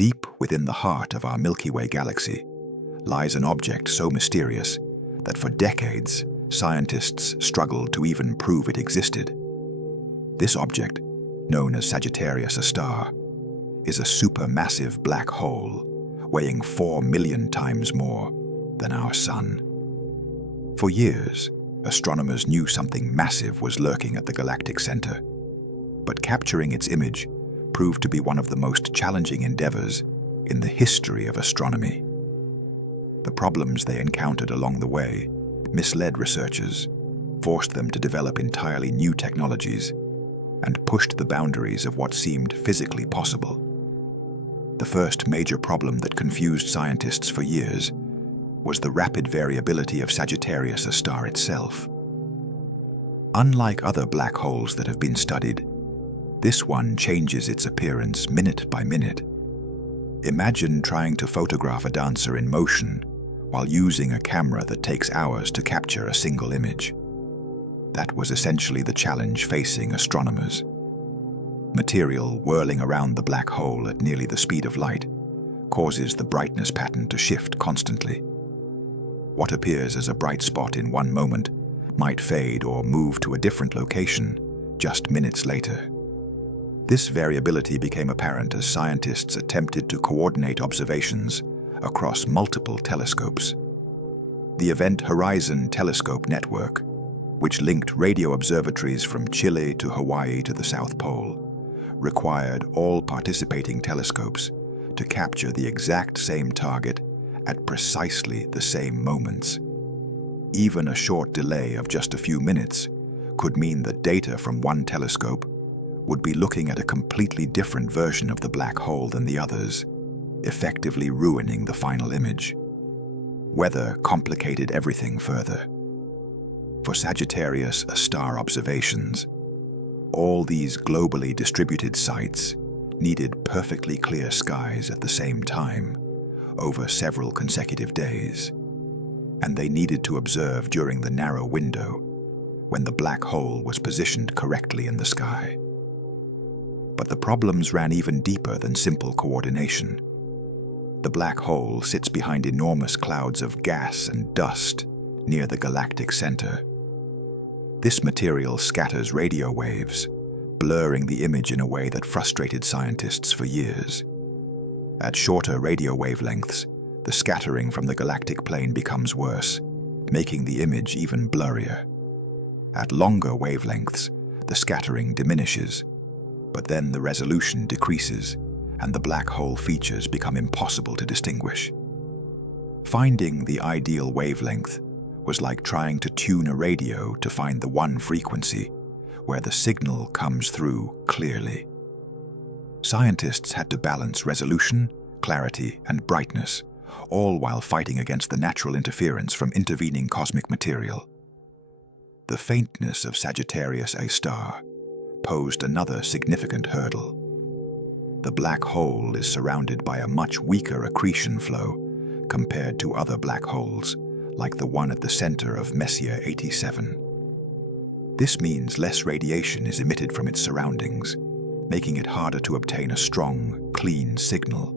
Deep within the heart of our Milky Way galaxy lies an object so mysterious that for decades, scientists struggled to even prove it existed. This object, known as Sagittarius A star, is a supermassive black hole weighing 4 million times more than our Sun. For years, astronomers knew something massive was lurking at the galactic center, but capturing its image proved to be one of the most challenging endeavors in the history of astronomy. The problems they encountered along the way misled researchers, forced them to develop entirely new technologies, and pushed the boundaries of what seemed physically possible. The first major problem that confused scientists for years was the rapid variability of Sagittarius A star itself. Unlike other black holes that have been studied, this one changes its appearance minute by minute. Imagine trying to photograph a dancer in motion while using a camera that takes hours to capture a single image. That was essentially the challenge facing astronomers. Material whirling around the black hole at nearly the speed of light causes the brightness pattern to shift constantly. What appears as a bright spot in one moment might fade or move to a different location just minutes later. This variability became apparent as scientists attempted to coordinate observations across multiple telescopes. The Event Horizon Telescope network, which linked radio observatories from Chile to Hawaii to the South Pole, required all participating telescopes to capture the exact same target at precisely the same moments. Even a short delay of just a few minutes could mean that data from one telescope would be looking at a completely different version of the black hole than the others, effectively ruining the final image. Weather complicated everything further. For Sagittarius A star observations, all these globally distributed sites needed perfectly clear skies at the same time, over several consecutive days, and they needed to observe during the narrow window when the black hole was positioned correctly in the sky. But the problems ran even deeper than simple coordination. The black hole sits behind enormous clouds of gas and dust near the galactic center. This material scatters radio waves, blurring the image in a way that frustrated scientists for years. At shorter radio wavelengths, the scattering from the galactic plane becomes worse, making the image even blurrier. At longer wavelengths, the scattering diminishes, but then the resolution decreases, and the black hole features become impossible to distinguish. Finding the ideal wavelength was like trying to tune a radio to find the one frequency where the signal comes through clearly. Scientists had to balance resolution, clarity, and brightness, all while fighting against the natural interference from intervening cosmic material. The faintness of Sagittarius A star posed another significant hurdle. The black hole is surrounded by a much weaker accretion flow compared to other black holes, like the one at the center of Messier 87. This means less radiation is emitted from its surroundings, making it harder to obtain a strong, clean signal.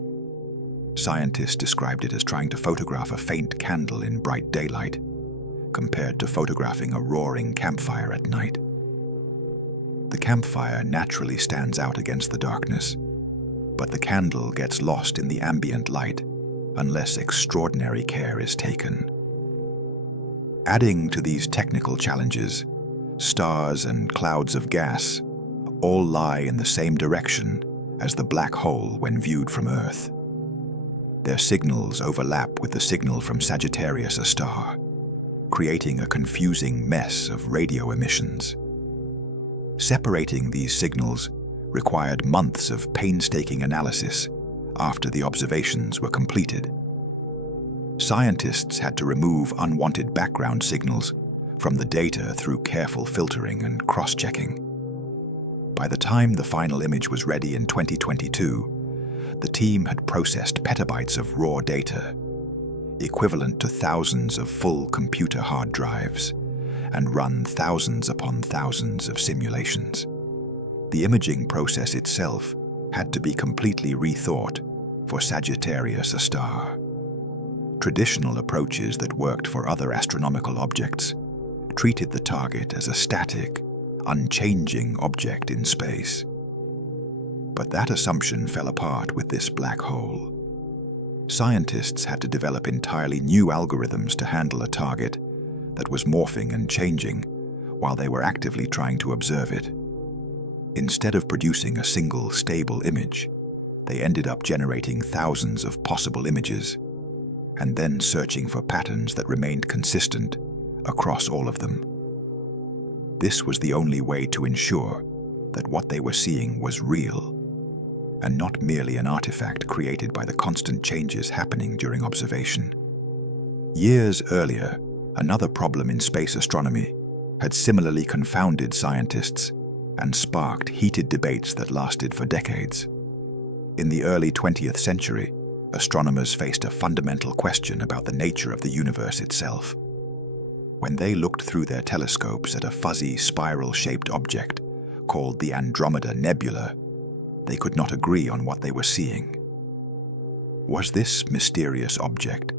Scientists described it as trying to photograph a faint candle in bright daylight, compared to photographing a roaring campfire at night. The campfire naturally stands out against the darkness, but the candle gets lost in the ambient light unless extraordinary care is taken. Adding to these technical challenges, stars and clouds of gas all lie in the same direction as the black hole when viewed from Earth. Their signals overlap with the signal from Sagittarius A star, creating a confusing mess of radio emissions. Separating these signals required months of painstaking analysis after the observations were completed. Scientists had to remove unwanted background signals from the data through careful filtering and cross-checking. By the time the final image was ready in 2022, the team had processed petabytes of raw data, equivalent to thousands of full computer hard drives, and run thousands upon thousands of simulations. The imaging process itself had to be completely rethought, for Sagittarius, a star. Traditional approaches that worked for other astronomical objects treated the target as a static, unchanging object in space. But that assumption fell apart with this black hole. Scientists had to develop entirely new algorithms to handle a target that was morphing and changing while they were actively trying to observe it. Instead of producing a single, stable image, they ended up generating thousands of possible images and then searching for patterns that remained consistent across all of them. This was the only way to ensure that what they were seeing was real and not merely an artifact created by the constant changes happening during observation. Years earlier, another problem in space astronomy had similarly confounded scientists and sparked heated debates that lasted for decades. In the early 20th century, astronomers faced a fundamental question about the nature of the universe itself. When they looked through their telescopes at a fuzzy, spiral-shaped object called the Andromeda Nebula, they could not agree on what they were seeing. Was this mysterious object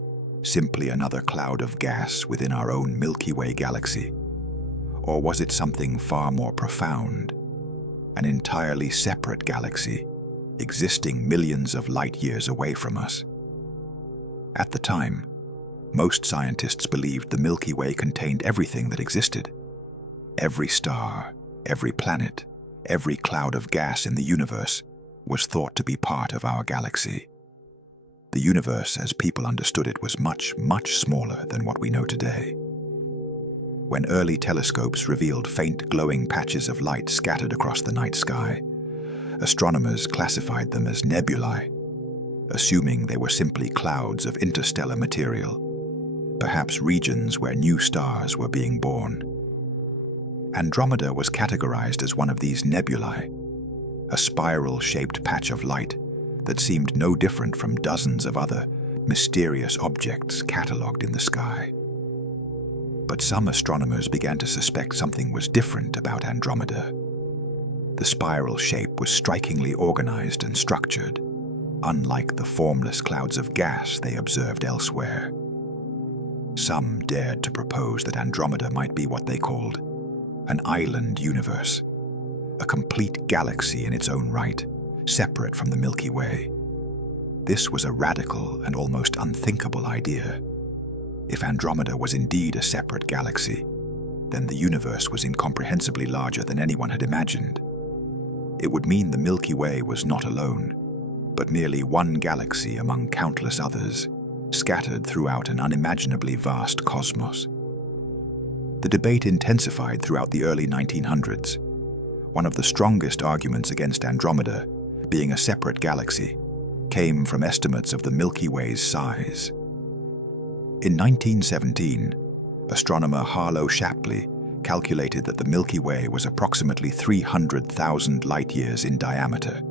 simply another cloud of gas within our own Milky Way galaxy? Or was it something far more profound, an entirely separate galaxy existing millions of light years away from us? At the time, most scientists believed the Milky Way contained everything that existed. Every star, every planet, every cloud of gas in the universe was thought to be part of our galaxy. The universe, as people understood it, was much, much smaller than what we know today. When early telescopes revealed faint glowing patches of light scattered across the night sky, astronomers classified them as nebulae, assuming they were simply clouds of interstellar material, perhaps regions where new stars were being born. Andromeda was categorized as one of these nebulae, a spiral-shaped patch of light that seemed no different from dozens of other mysterious objects catalogued in the sky. But some astronomers began to suspect something was different about Andromeda. The spiral shape was strikingly organized and structured, unlike the formless clouds of gas they observed elsewhere. Some dared to propose that Andromeda might be what they called an island universe, a complete galaxy in its own right, separate from the Milky Way. This was a radical and almost unthinkable idea. If Andromeda was indeed a separate galaxy, then the universe was incomprehensibly larger than anyone had imagined. It would mean the Milky Way was not alone, but merely one galaxy among countless others, scattered throughout an unimaginably vast cosmos. The debate intensified throughout the early 1900s, one of the strongest arguments against Andromeda being a separate galaxy came from estimates of the Milky Way's size. In 1917, astronomer Harlow Shapley calculated that the Milky Way was approximately 300,000 light-years in diameter,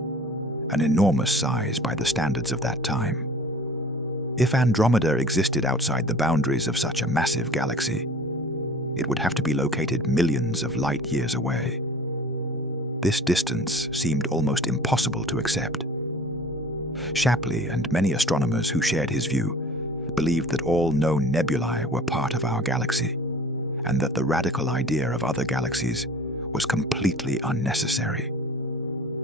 an enormous size by the standards of that time. If Andromeda existed outside the boundaries of such a massive galaxy, it would have to be located millions of light-years away. This distance seemed almost impossible to accept. Shapley and many astronomers who shared his view believed that all known nebulae were part of our galaxy, and that the radical idea of other galaxies was completely unnecessary.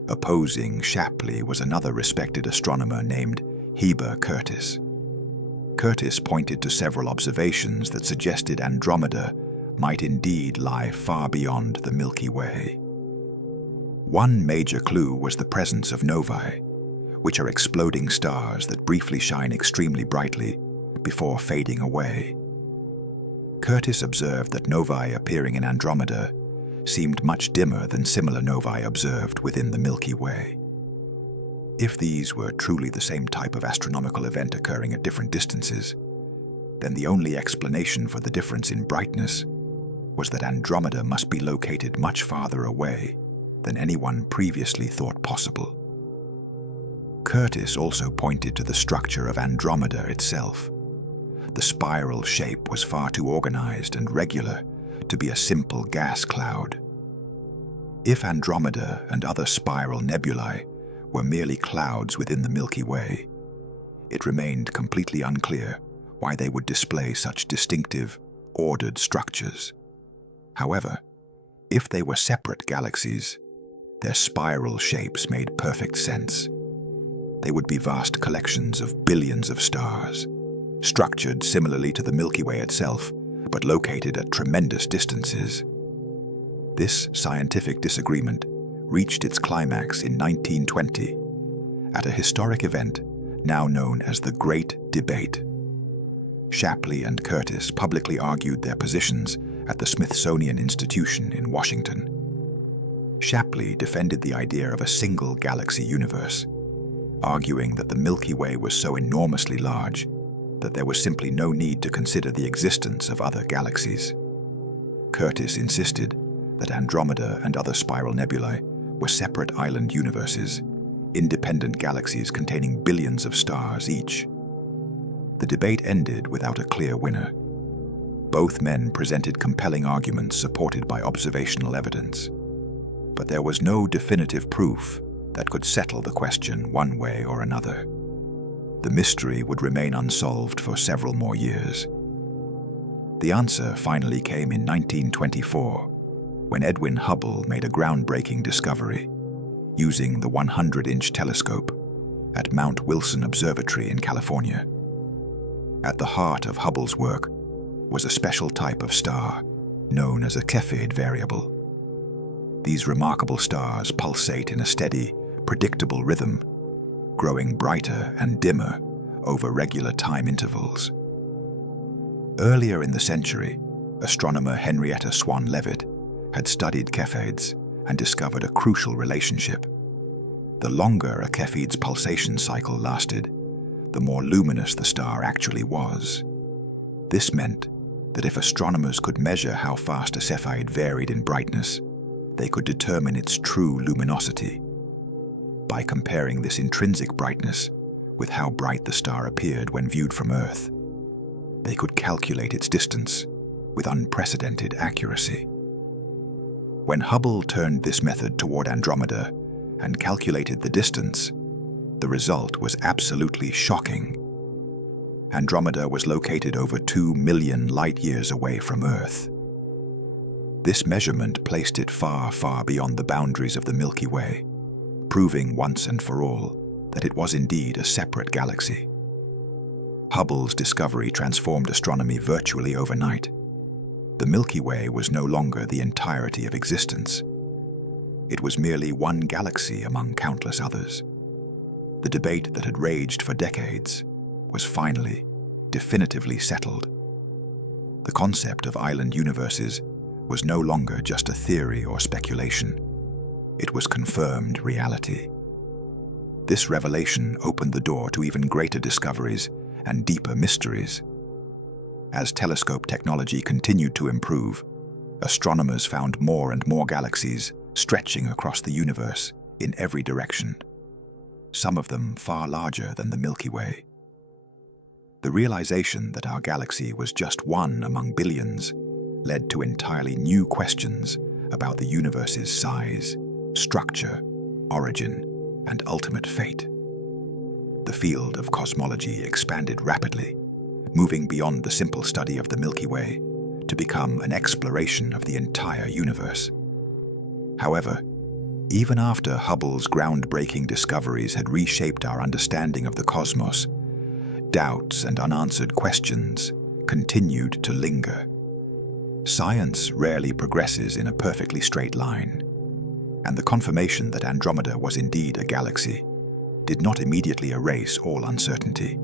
Opposing Shapley was another respected astronomer named Heber Curtis. Curtis pointed to several observations that suggested Andromeda might indeed lie far beyond the Milky Way. One major clue was the presence of novae, which are exploding stars that briefly shine extremely brightly before fading away. Curtis observed that novae appearing in Andromeda seemed much dimmer than similar novae observed within the Milky Way. If these were truly the same type of astronomical event occurring at different distances, then the only explanation for the difference in brightness was that Andromeda must be located much farther away than anyone previously thought possible. Curtis also pointed to the structure of Andromeda itself. The spiral shape was far too organized and regular to be a simple gas cloud. If Andromeda and other spiral nebulae were merely clouds within the Milky Way, it remained completely unclear why they would display such distinctive, ordered structures. However, if they were separate galaxies, their spiral shapes made perfect sense. They would be vast collections of billions of stars, structured similarly to the Milky Way itself, but located at tremendous distances. This scientific disagreement reached its climax in 1920 at a historic event now known as the Great Debate. Shapley and Curtis publicly argued their positions at the Smithsonian Institution in Washington. Shapley defended the idea of a single galaxy universe, arguing that the Milky Way was so enormously large that there was simply no need to consider the existence of other galaxies. Curtis insisted that Andromeda and other spiral nebulae were separate island universes, independent galaxies containing billions of stars each. The debate ended without a clear winner. Both men presented compelling arguments supported by observational evidence, but there was no definitive proof that could settle the question one way or another. The mystery would remain unsolved for several more years. The answer finally came in 1924, when Edwin Hubble made a groundbreaking discovery using the 100-inch telescope at Mount Wilson Observatory in California. At the heart of Hubble's work was a special type of star known as a Cepheid variable. These remarkable stars pulsate in a steady, predictable rhythm, growing brighter and dimmer over regular time intervals. Earlier in the century, astronomer Henrietta Swan Leavitt had studied Cepheids and discovered a crucial relationship. The longer a Cepheid's pulsation cycle lasted, the more luminous the star actually was. This meant that if astronomers could measure how fast a Cepheid varied in brightness, they could determine its true luminosity. By comparing this intrinsic brightness with how bright the star appeared when viewed from Earth, they could calculate its distance with unprecedented accuracy. When Hubble turned this method toward Andromeda and calculated the distance, the result was absolutely shocking. Andromeda was located over 2 million light-years away from Earth. This measurement placed it far, far beyond the boundaries of the Milky Way, proving once and for all that it was indeed a separate galaxy. Hubble's discovery transformed astronomy virtually overnight. The Milky Way was no longer the entirety of existence. It was merely one galaxy among countless others. The debate that had raged for decades was finally, definitively settled. The concept of island universes was no longer just a theory or speculation. It was confirmed reality. This revelation opened the door to even greater discoveries and deeper mysteries. As telescope technology continued to improve, astronomers found more and more galaxies stretching across the universe in every direction, some of them far larger than the Milky Way. The realization that our galaxy was just one among billions led to entirely new questions about the universe's size, structure, origin, and ultimate fate. The field of cosmology expanded rapidly, moving beyond the simple study of the Milky Way to become an exploration of the entire universe. However, even after Hubble's groundbreaking discoveries had reshaped our understanding of the cosmos, doubts and unanswered questions continued to linger. Science rarely progresses in a perfectly straight line, and the confirmation that Andromeda was indeed a galaxy did not immediately erase all uncertainty.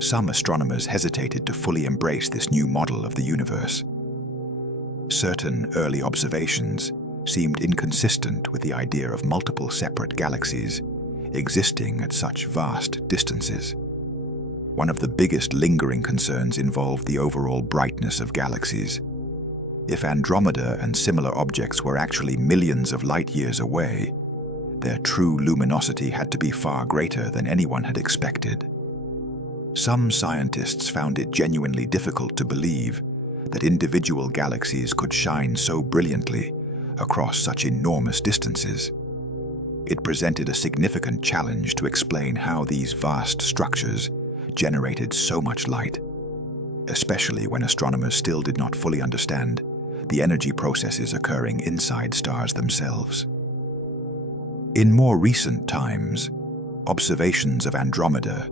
Some astronomers hesitated to fully embrace this new model of the universe. Certain early observations seemed inconsistent with the idea of multiple separate galaxies existing at such vast distances. One of the biggest lingering concerns involved the overall brightness of galaxies. If Andromeda and similar objects were actually millions of light-years away, their true luminosity had to be far greater than anyone had expected. Some scientists found it genuinely difficult to believe that individual galaxies could shine so brilliantly across such enormous distances. It presented a significant challenge to explain how these vast structures generated so much light, especially when astronomers still did not fully understand the energy processes occurring inside stars themselves. In more recent times, observations of Andromeda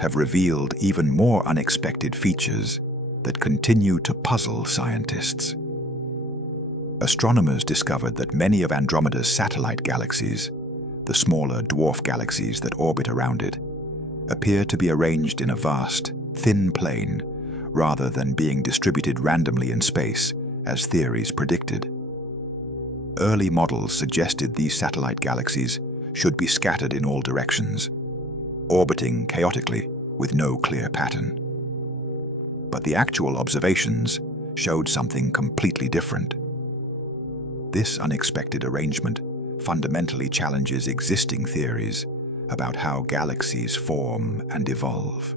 have revealed even more unexpected features that continue to puzzle scientists. Astronomers discovered that many of Andromeda's satellite galaxies, the smaller dwarf galaxies that orbit around it, appear to be arranged in a vast, thin plane rather than being distributed randomly in space, as theories predicted. Early models suggested these satellite galaxies should be scattered in all directions, orbiting chaotically with no clear pattern. But the actual observations showed something completely different. This unexpected arrangement fundamentally challenges existing theories about how galaxies form and evolve.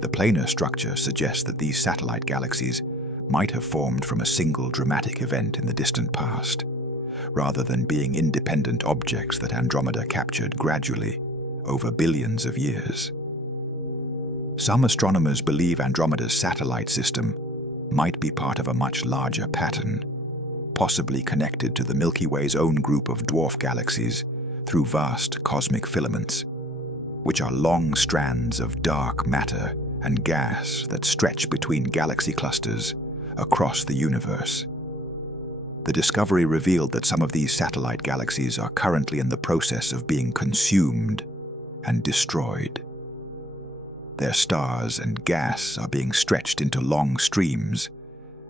The planar structure suggests that these satellite galaxies might have formed from a single dramatic event in the distant past, rather than being independent objects that Andromeda captured gradually over billions of years. Some astronomers believe Andromeda's satellite system might be part of a much larger pattern, possibly connected to the Milky Way's own group of dwarf galaxies through vast cosmic filaments, which are long strands of dark matter and gas that stretch between galaxy clusters across the universe. The discovery revealed that some of these satellite galaxies are currently in the process of being consumed and destroyed. Their stars and gas are being stretched into long streams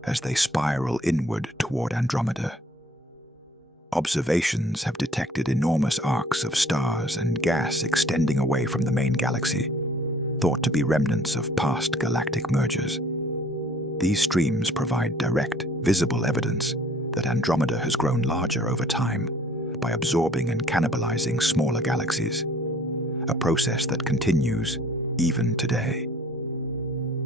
as they spiral inward toward Andromeda. Observations have detected enormous arcs of stars and gas extending away from the main galaxy, thought to be remnants of past galactic mergers. These streams provide direct, visible evidence that Andromeda has grown larger over time by absorbing and cannibalizing smaller galaxies, a process that continues even today.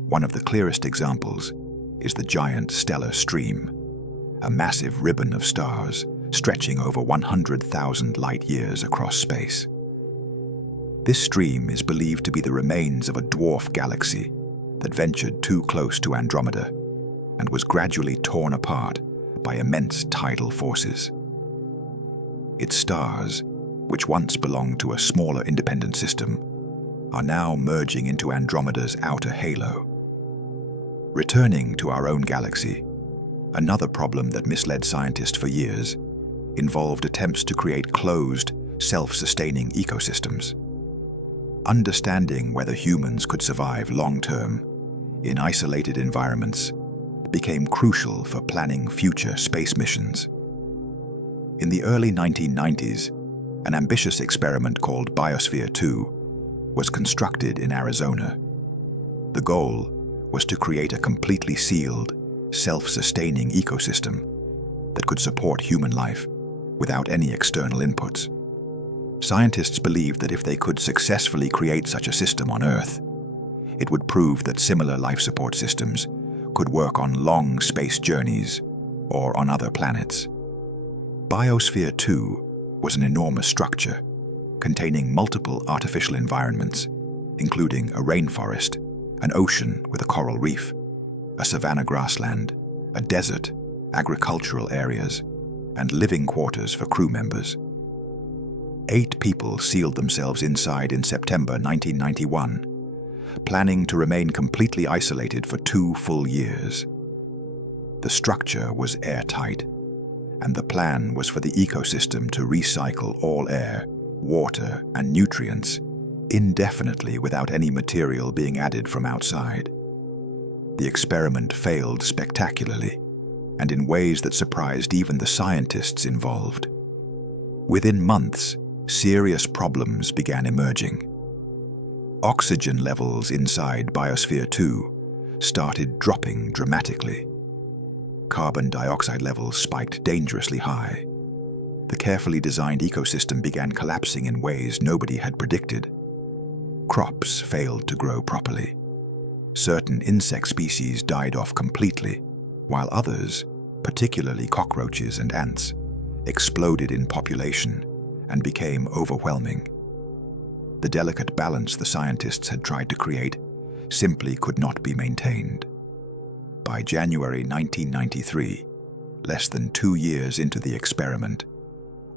One of the clearest examples is the giant stellar stream, a massive ribbon of stars stretching over 100,000 light-years across space. This stream is believed to be the remains of a dwarf galaxy that ventured too close to Andromeda and was gradually torn apart by immense tidal forces. Its stars, which once belonged to a smaller independent system, are now merging into Andromeda's outer halo. Returning to our own galaxy, another problem that misled scientists for years involved attempts to create closed, self-sustaining ecosystems. Understanding whether humans could survive long-term in isolated environments became crucial for planning future space missions. In the early 1990s, an ambitious experiment called Biosphere 2 was constructed in Arizona. The goal was to create a completely sealed, self-sustaining ecosystem that could support human life without any external inputs. Scientists believed that if they could successfully create such a system on Earth, it would prove that similar life support systems could work on long space journeys or on other planets. Biosphere 2 was an enormous structure containing multiple artificial environments, including a rainforest, an ocean with a coral reef, a savanna grassland, a desert, agricultural areas, and living quarters for crew members. 8 people sealed themselves inside in September 1991, planning to remain completely isolated for 2 full years. The structure was airtight, and the plan was for the ecosystem to recycle all air, water, and nutrients indefinitely without any material being added from outside. The experiment failed spectacularly, and in ways that surprised even the scientists involved. Within months, serious problems began emerging. Oxygen levels inside Biosphere 2 started dropping dramatically. Carbon dioxide levels spiked dangerously high. The carefully designed ecosystem began collapsing in ways nobody had predicted. Crops failed to grow properly. Certain insect species died off completely, while others, particularly cockroaches and ants, exploded in population and became overwhelming. The delicate balance the scientists had tried to create simply could not be maintained. By January 1993, less than 2 years into the experiment,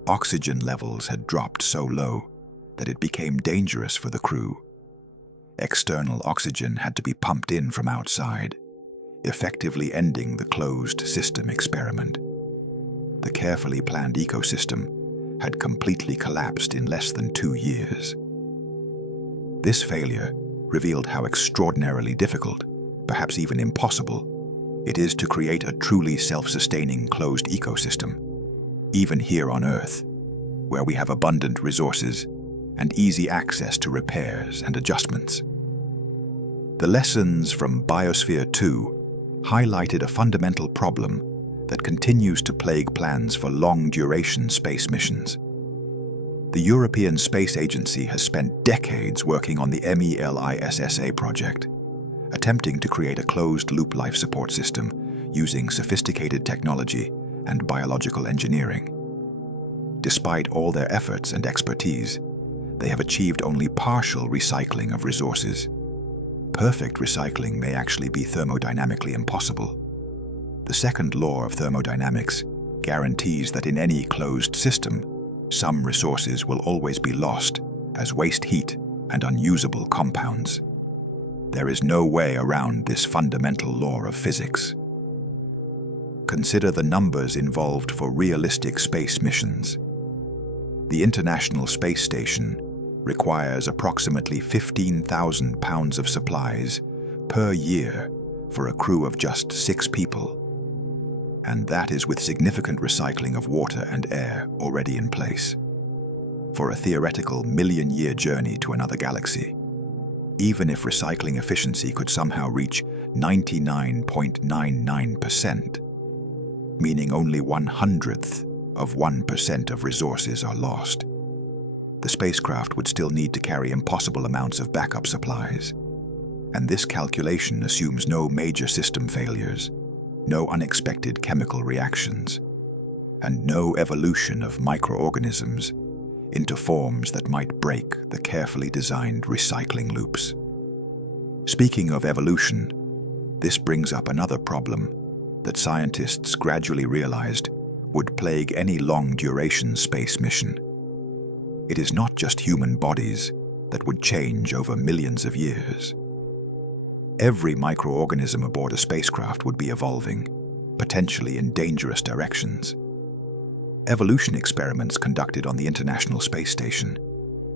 oxygen levels had dropped so low that it became dangerous for the crew. External oxygen had to be pumped in from outside, effectively ending the closed system experiment. The carefully planned ecosystem had completely collapsed in less than 2 years. This failure revealed how extraordinarily difficult, perhaps even impossible, it is to create a truly self-sustaining closed ecosystem, even here on Earth, where we have abundant resources and easy access to repairs and adjustments. The lessons from Biosphere 2 highlighted a fundamental problem that continues to plague plans for long-duration space missions. The European Space Agency has spent decades working on the Milky project, attempting to create a closed-loop life support system using sophisticated technology and biological engineering. Despite all their efforts and expertise, they have achieved only partial recycling of resources. Perfect recycling may actually be thermodynamically impossible. The second law of thermodynamics guarantees that in any closed system, some resources will always be lost as waste heat and unusable compounds. There is no way around this fundamental law of physics. Consider the numbers involved for realistic space missions. The International Space Station requires approximately 15,000 pounds of supplies per year for a crew of just 6 people. And that is with significant recycling of water and air already in place. For a theoretical million-year journey to another galaxy, even if recycling efficiency could somehow reach 99.99%, meaning only 1/100th of 1% of resources are lost, the spacecraft would still need to carry impossible amounts of backup supplies. And this calculation assumes no major system failures, no unexpected chemical reactions, and no evolution of microorganisms into forms that might break the carefully designed recycling loops. Speaking of evolution, this brings up another problem that scientists gradually realized would plague any long-duration space mission. It is not just human bodies that would change over millions of years. Every microorganism aboard a spacecraft would be evolving, potentially in dangerous directions. Evolution experiments conducted on the International Space Station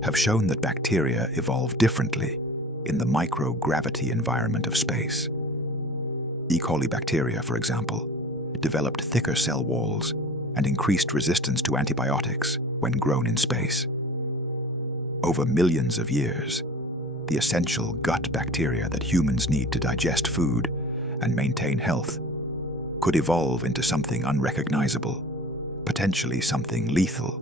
have shown that bacteria evolve differently in the microgravity environment of space. E. coli bacteria, for example, developed thicker cell walls and increased resistance to antibiotics when grown in space. Over millions of years, the essential gut bacteria that humans need to digest food and maintain health could evolve into something unrecognizable, potentially something lethal.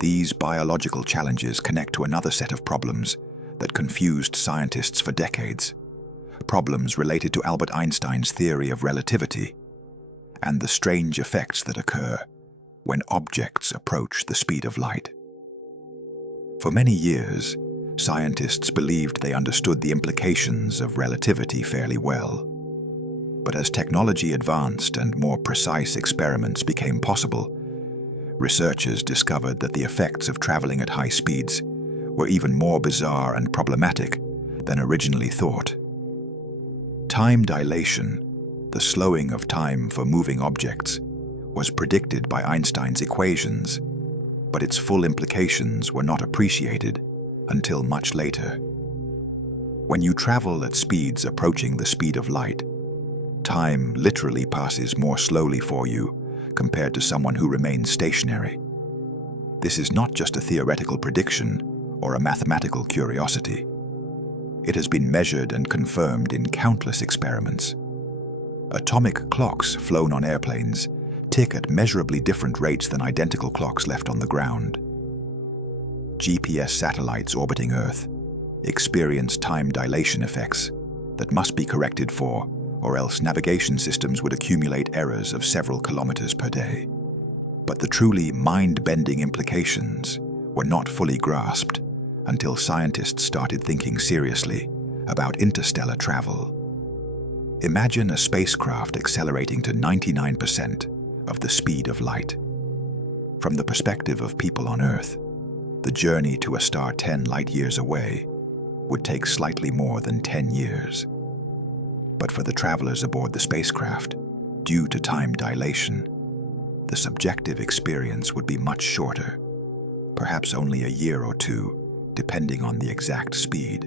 These biological challenges connect to another set of problems that confused scientists for decades, problems related to Albert Einstein's theory of relativity and the strange effects that occur when objects approach the speed of light. For many years, scientists believed they understood the implications of relativity fairly well. But as technology advanced and more precise experiments became possible, researchers discovered that the effects of traveling at high speeds were even more bizarre and problematic than originally thought. Time dilation, the slowing of time for moving objects, was predicted by Einstein's equations, but its full implications were not appreciated until much later. When you travel at speeds approaching the speed of light, time literally passes more slowly for you compared to someone who remains stationary. This is not just a theoretical prediction or a mathematical curiosity. It has been measured and confirmed in countless experiments. Atomic clocks flown on airplanes tick at measurably different rates than identical clocks left on the ground. GPS satellites orbiting Earth experience time dilation effects that must be corrected for, or else navigation systems would accumulate errors of several kilometers per day. But the truly mind-bending implications were not fully grasped until scientists started thinking seriously about interstellar travel. Imagine a spacecraft accelerating to 99% of the speed of light. From the perspective of people on Earth, the journey to a star 10 light-years away would take slightly more than 10 years. But for the travelers aboard the spacecraft, due to time dilation, the subjective experience would be much shorter, perhaps only a year or two, depending on the exact speed.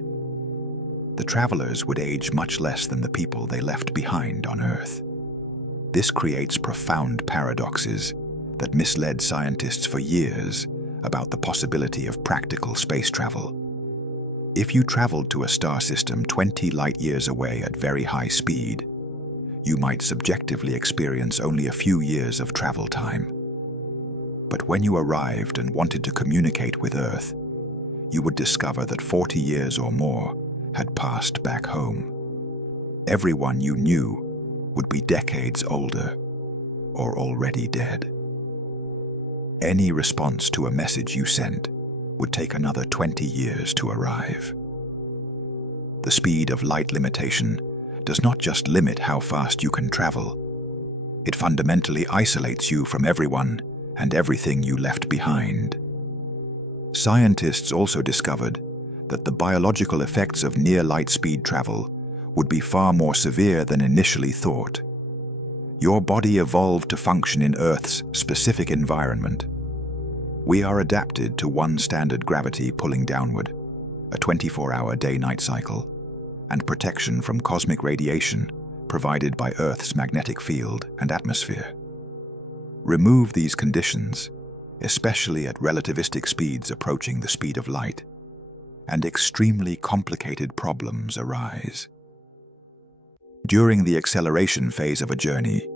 The travelers would age much less than the people they left behind on Earth. This creates profound paradoxes that misled scientists for years about the possibility of practical space travel. If you traveled to a star system 20 light-years away at very high speed, you might subjectively experience only a few years of travel time. But when you arrived and wanted to communicate with Earth, you would discover that 40 years or more had passed back home. Everyone you knew would be decades older or already dead. Any response to a message you sent would take another 20 years to arrive. The speed of light limitation does not just limit how fast you can travel. It fundamentally isolates you from everyone and everything you left behind. Scientists also discovered that the biological effects of near-light speed travel would be far more severe than initially thought. Your body evolved to function in Earth's specific environment. We are adapted to one standard gravity pulling downward, a 24-hour day-night cycle, and protection from cosmic radiation provided by Earth's magnetic field and atmosphere. Remove these conditions, especially at relativistic speeds approaching the speed of light, and extremely complicated problems arise. During the acceleration phase of a journey,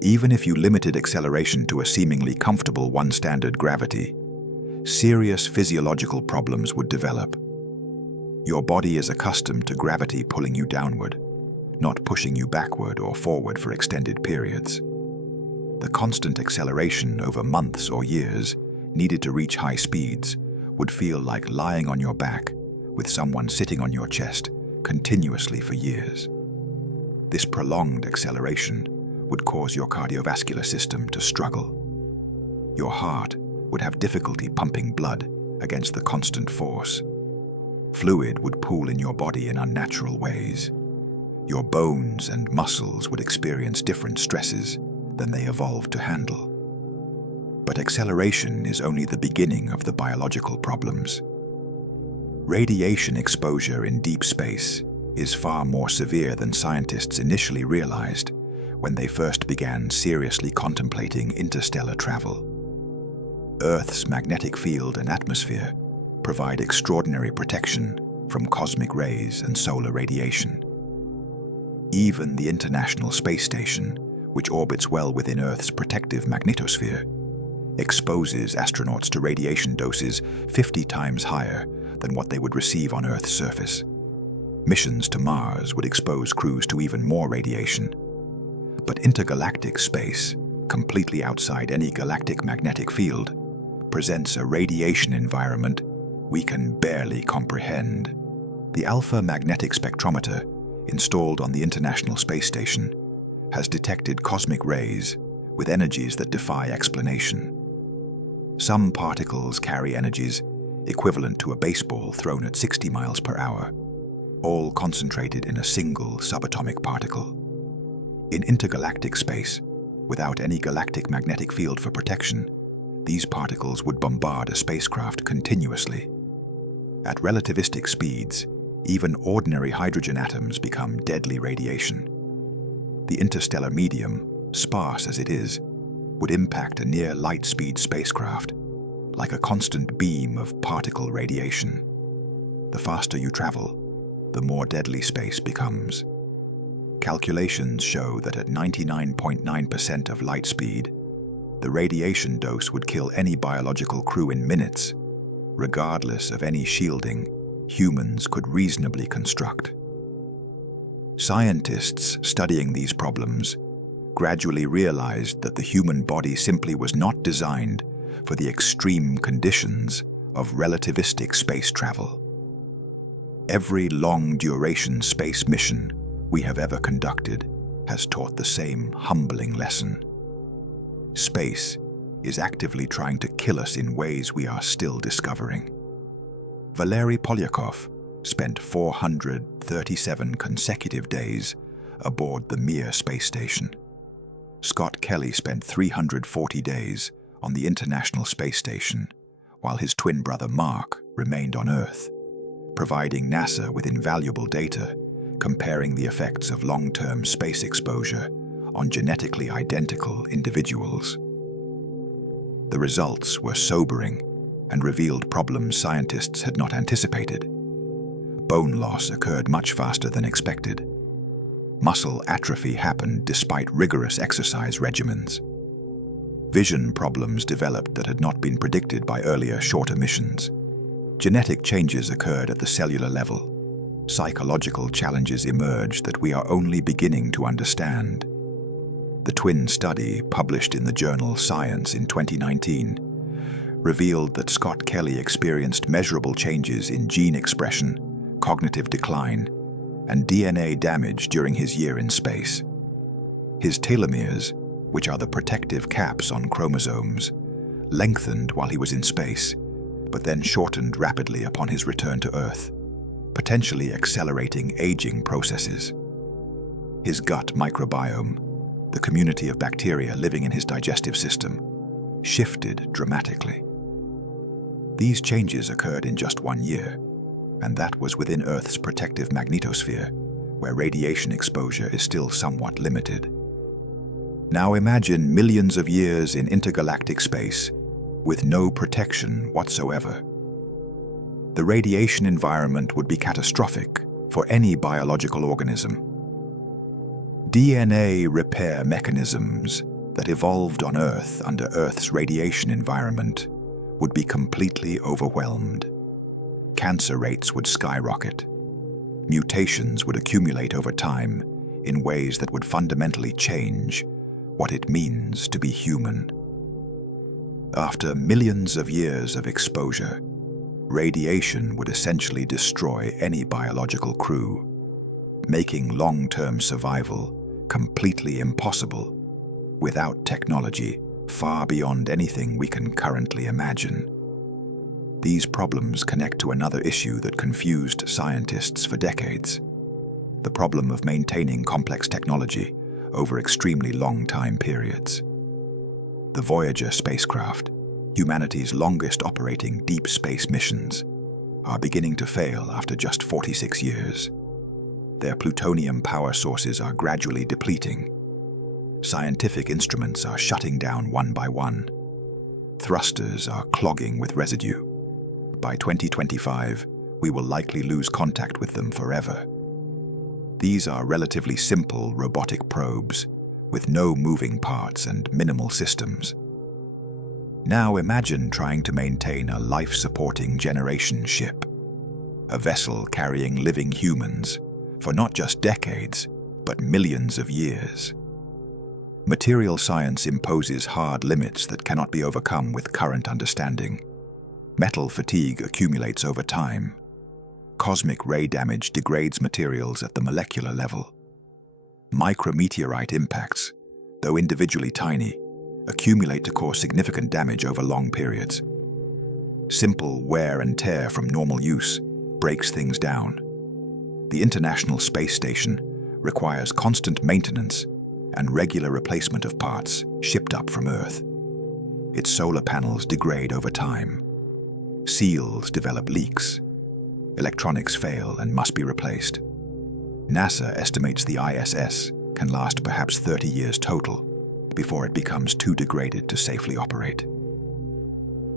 even if you limited acceleration to a seemingly comfortable one-standard gravity, serious physiological problems would develop. Your body is accustomed to gravity pulling you downward, not pushing you backward or forward for extended periods. The constant acceleration over months or years needed to reach high speeds would feel like lying on your back with someone sitting on your chest continuously for years. This prolonged acceleration would cause your cardiovascular system to struggle. Your heart would have difficulty pumping blood against the constant force. Fluid would pool in your body in unnatural ways. Your bones and muscles would experience different stresses than they evolved to handle. But acceleration is only the beginning of the biological problems. Radiation exposure in deep space is far more severe than scientists initially realized when they first began seriously contemplating interstellar travel. Earth's magnetic field and atmosphere provide extraordinary protection from cosmic rays and solar radiation. Even the International Space Station, which orbits well within Earth's protective magnetosphere, exposes astronauts to radiation doses 50 times higher than what they would receive on Earth's surface. Missions to Mars would expose crews to even more radiation. But intergalactic space, completely outside any galactic magnetic field, presents a radiation environment we can barely comprehend. The alpha magnetic spectrometer, installed on the International Space Station, has detected cosmic rays with energies that defy explanation. Some particles carry energies equivalent to a baseball thrown at 60 miles per hour, all concentrated in a single subatomic particle. In intergalactic space, without any galactic magnetic field for protection, these particles would bombard a spacecraft continuously. At relativistic speeds, even ordinary hydrogen atoms become deadly radiation. The interstellar medium, sparse as it is, would impact a near light-speed spacecraft like a constant beam of particle radiation. The faster you travel, the more deadly space becomes. Calculations show that at 99.9% of light speed, the radiation dose would kill any biological crew in minutes, regardless of any shielding humans could reasonably construct. Scientists studying these problems gradually realized that the human body simply was not designed for the extreme conditions of relativistic space travel. Every long-duration space mission we have ever conducted has taught the same humbling lesson. Space is actively trying to kill us in ways we are still discovering. Valery Polyakov spent 437 consecutive days aboard the Mir space station. Scott Kelly spent 340 days on the International Space Station, while his twin brother Mark remained on Earth, providing NASA with invaluable data comparing the effects of long-term space exposure on genetically identical individuals. The results were sobering and revealed problems scientists had not anticipated. Bone loss occurred much faster than expected. Muscle atrophy happened despite rigorous exercise regimens. Vision problems developed that had not been predicted by earlier shorter missions. Genetic changes occurred at the cellular level. Psychological challenges emerged that we are only beginning to understand. The twin study, published in the journal Science in 2019, revealed that Scott Kelly experienced measurable changes in gene expression, cognitive decline, and DNA damage during his year in space. His telomeres, which are the protective caps on chromosomes, lengthened while he was in space, but then shortened rapidly upon his return to Earth, potentially accelerating aging processes. His gut microbiome, the community of bacteria living in his digestive system, shifted dramatically. These changes occurred in just 1 year, and that was within Earth's protective magnetosphere, where radiation exposure is still somewhat limited. Now imagine millions of years in intergalactic space with no protection whatsoever. The radiation environment would be catastrophic for any biological organism. DNA repair mechanisms that evolved on Earth under Earth's radiation environment would be completely overwhelmed. Cancer rates would skyrocket. Mutations would accumulate over time in ways that would fundamentally change what it means to be human. After millions of years of exposure, radiation would essentially destroy any biological crew, making long-term survival completely impossible without technology far beyond anything we can currently imagine. These problems connect to another issue that confused scientists for decades: the problem of maintaining complex technology over extremely long time periods. The Voyager spacecraft, humanity's longest operating deep space missions, are beginning to fail after just 46 years. Their plutonium power sources are gradually depleting. Scientific instruments are shutting down one by one. Thrusters are clogging with residue. By 2025, we will likely lose contact with them forever. These are relatively simple robotic probes with no moving parts and minimal systems. Now imagine trying to maintain a life-supporting generation ship, a vessel carrying living humans for not just decades, but millions of years. Material science imposes hard limits that cannot be overcome with current understanding. Metal fatigue accumulates over time. Cosmic ray damage degrades materials at the molecular level. Micrometeorite impacts, though individually tiny, accumulate to cause significant damage over long periods. Simple wear and tear from normal use breaks things down. The International Space Station requires constant maintenance and regular replacement of parts shipped up from Earth. Its solar panels degrade over time. Seals develop leaks. Electronics fail and must be replaced. NASA estimates the ISS can last perhaps 30 years total before it becomes too degraded to safely operate.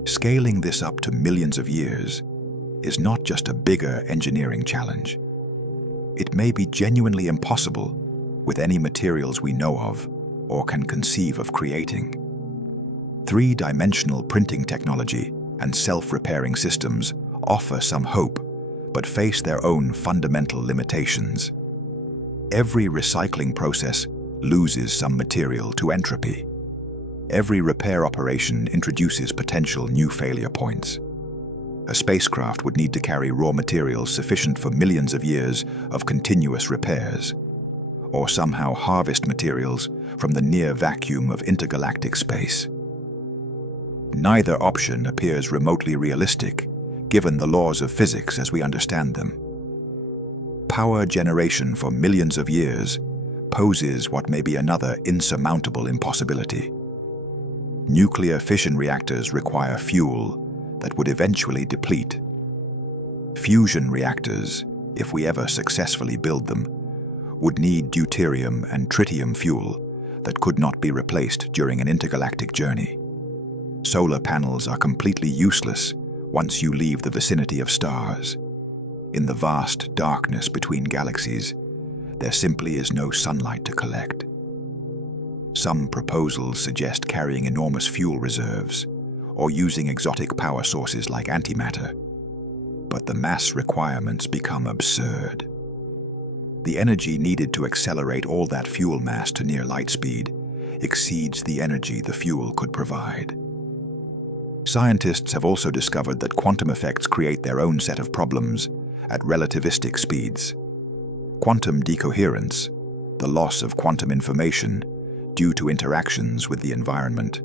Scaling this up to millions of years is not just a bigger engineering challenge. It may be genuinely impossible with any materials we know of or can conceive of creating. Three-dimensional printing technology and self-repairing systems offer some hope, but face their own fundamental limitations. Every recycling process loses some material to entropy. Every repair operation introduces potential new failure points. A spacecraft would need to carry raw materials sufficient for millions of years of continuous repairs, or somehow harvest materials from the near vacuum of intergalactic space. Neither option appears remotely realistic, given the laws of physics as we understand them. Power generation for millions of years poses what may be another insurmountable impossibility. Nuclear fission reactors require fuel that would eventually deplete. Fusion reactors, if we ever successfully build them, would need deuterium and tritium fuel that could not be replaced during an intergalactic journey. Solar panels are completely useless once you leave the vicinity of stars. In the vast darkness between galaxies, there simply is no sunlight to collect. Some proposals suggest carrying enormous fuel reserves or using exotic power sources like antimatter, but the mass requirements become absurd. The energy needed to accelerate all that fuel mass to near light speed exceeds the energy the fuel could provide. Scientists have also discovered that quantum effects create their own set of problems at relativistic speeds. Quantum decoherence, the loss of quantum information due to interactions with the environment,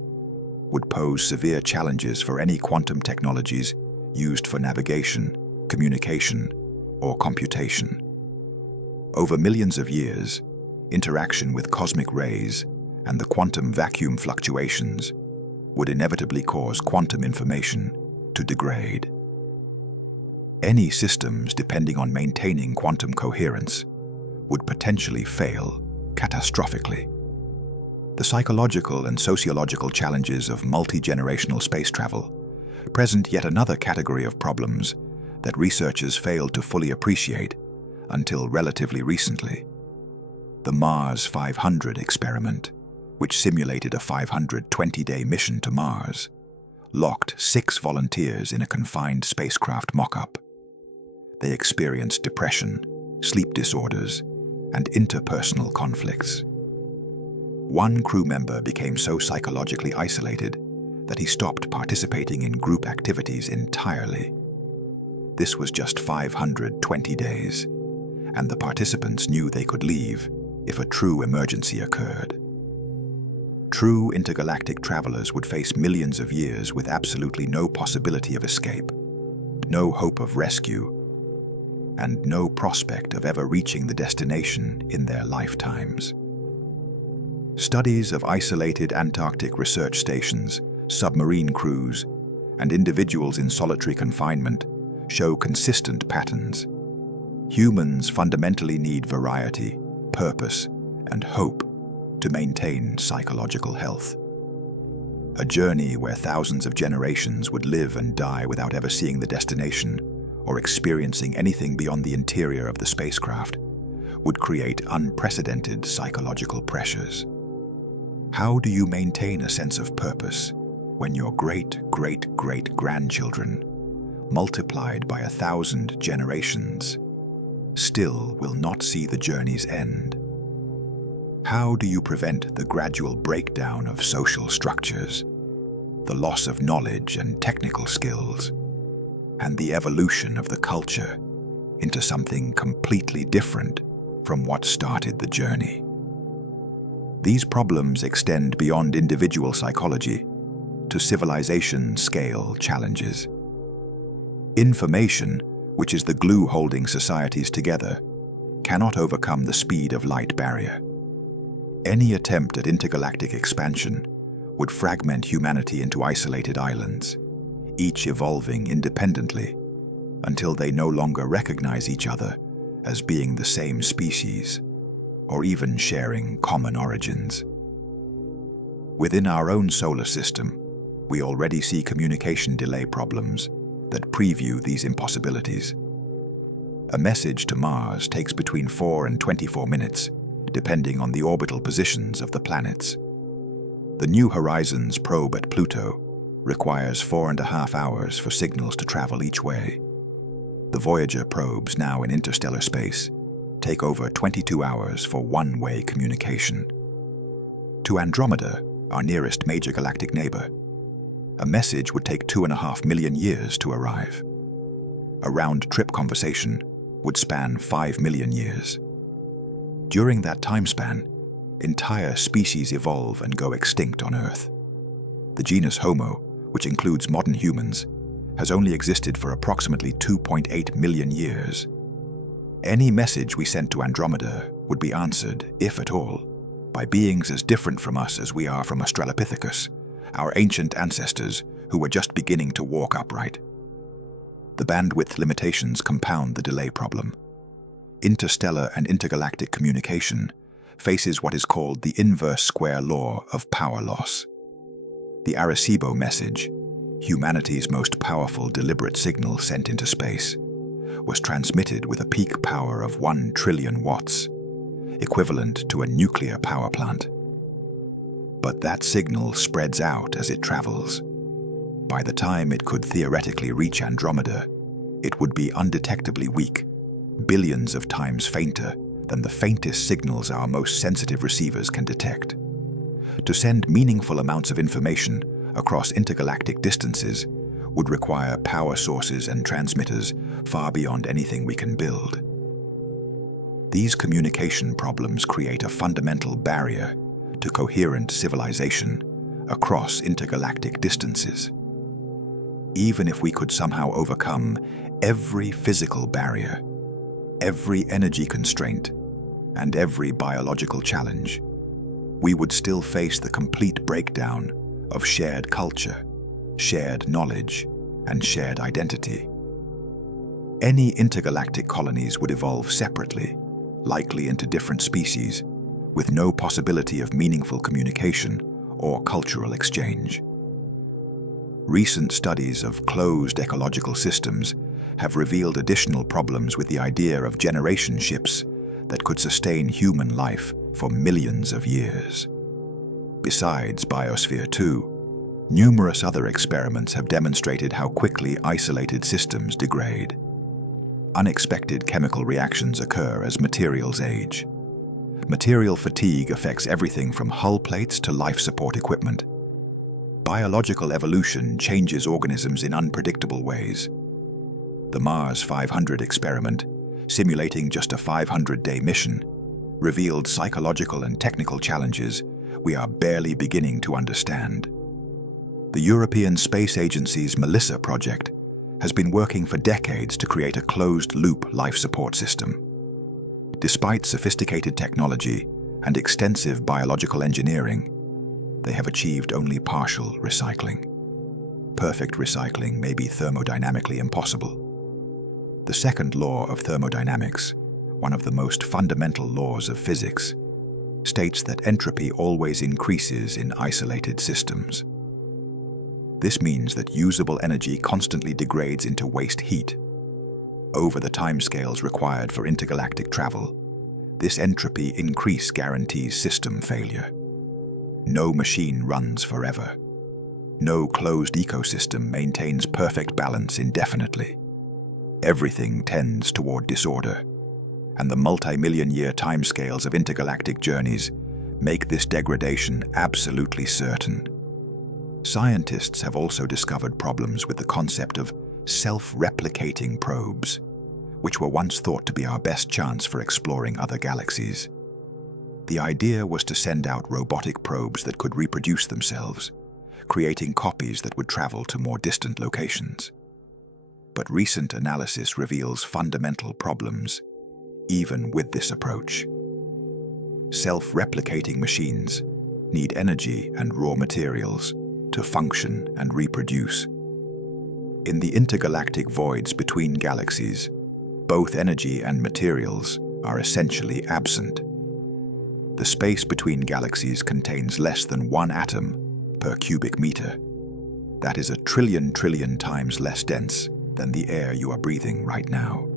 would pose severe challenges for any quantum technologies used for navigation, communication, or computation. Over millions of years, interaction with cosmic rays and the quantum vacuum fluctuations would inevitably cause quantum information to degrade. Any systems depending on maintaining quantum coherence would potentially fail catastrophically. The psychological and sociological challenges of multi-generational space travel present yet another category of problems that researchers failed to fully appreciate until relatively recently. The Mars 500 experiment, which simulated a 520-day mission to Mars, locked 6 volunteers in a confined spacecraft mock-up. They experienced depression, sleep disorders, and interpersonal conflicts. One crew member became so psychologically isolated that he stopped participating in group activities entirely. This was just 520 days, and the participants knew they could leave if a true emergency occurred. True intergalactic travelers would face millions of years with absolutely no possibility of escape, no hope of rescue, and no prospect of ever reaching the destination in their lifetimes. Studies of isolated Antarctic research stations, submarine crews, and individuals in solitary confinement show consistent patterns. Humans fundamentally need variety, purpose, and hope to maintain psychological health. A journey where thousands of generations would live and die without ever seeing the destination or experiencing anything beyond the interior of the spacecraft would create unprecedented psychological pressures. How do you maintain a sense of purpose when your great-great-great-grandchildren, multiplied by 1,000 generations, still will not see the journey's end? How do you prevent the gradual breakdown of social structures, the loss of knowledge and technical skills, and the evolution of the culture into something completely different from what started the journey? These problems extend beyond individual psychology to civilization-scale challenges. Information, which is the glue holding societies together, cannot overcome the speed of light barrier. Any attempt at intergalactic expansion would fragment humanity into isolated islands, each evolving independently until they no longer recognize each other as being the same species or even sharing common origins. Within our own solar system, we already see communication delay problems that preview these impossibilities. A message to Mars takes between 4 and 24 minutes, depending on the orbital positions of the planets. The New Horizons probe at Pluto requires 4.5 hours for signals to travel each way. The Voyager probes, now in interstellar space, take over 22 hours for one-way communication, To Andromeda, our nearest major galactic neighbor, a message would take 2.5 million years to arrive. A round-trip conversation would span 5 million years. During that time span, entire species evolve and go extinct on Earth. The genus Homo, which includes modern humans, has only existed for approximately 2.8 million years. Any message we sent to Andromeda would be answered, if at all, by beings as different from us as we are from Australopithecus, our ancient ancestors who were just beginning to walk upright. The bandwidth limitations compound the delay problem. Interstellar and intergalactic communication faces what is called the inverse square law of power loss. The Arecibo message, humanity's most powerful deliberate signal sent into space, was transmitted with a peak power of 1 trillion watts, equivalent to a nuclear power plant. But that signal spreads out as it travels. By the time it could theoretically reach Andromeda, it would be undetectably weak, billions of times fainter than the faintest signals our most sensitive receivers can detect. To send meaningful amounts of information across intergalactic distances would require power sources and transmitters far beyond anything we can build. These communication problems create a fundamental barrier to coherent civilization across intergalactic distances. Even if we could somehow overcome every physical barrier, every energy constraint, and every biological challenge, we would still face the complete breakdown of shared culture, shared knowledge, and shared identity. Any intergalactic colonies would evolve separately, likely into different species, with no possibility of meaningful communication or cultural exchange. Recent studies of closed ecological systems have revealed additional problems with the idea of generation ships that could sustain human life for millions of years. Besides Biosphere 2, numerous other experiments have demonstrated how quickly isolated systems degrade. Unexpected chemical reactions occur as materials age. Material fatigue affects everything from hull plates to life support equipment. Biological evolution changes organisms in unpredictable ways. The Mars 500 experiment, simulating just a 500-day mission, revealed psychological and technical challenges we are barely beginning to understand. The European Space Agency's Melissa project has been working for decades to create a closed-loop life support system. Despite sophisticated technology and extensive biological engineering, they have achieved only partial recycling. Perfect recycling may be thermodynamically impossible. The second law of thermodynamics, one of the most fundamental laws of physics, states that entropy always increases in isolated systems. This means that usable energy constantly degrades into waste heat. Over the timescales required for intergalactic travel, this entropy increase guarantees system failure. No machine runs forever. No closed ecosystem maintains perfect balance indefinitely. Everything tends toward disorder, and the multi-million-year timescales of intergalactic journeys make this degradation absolutely certain. Scientists have also discovered problems with the concept of self-replicating probes, which were once thought to be our best chance for exploring other galaxies. The idea was to send out robotic probes that could reproduce themselves, creating copies that would travel to more distant locations. But recent analysis reveals fundamental problems, even with this approach. Self-replicating machines need energy and raw materials to function and reproduce. In the intergalactic voids between galaxies, both energy and materials are essentially absent. The space between galaxies contains less than 1 atom per cubic meter. That is a trillion times less dense than the air you are breathing right now.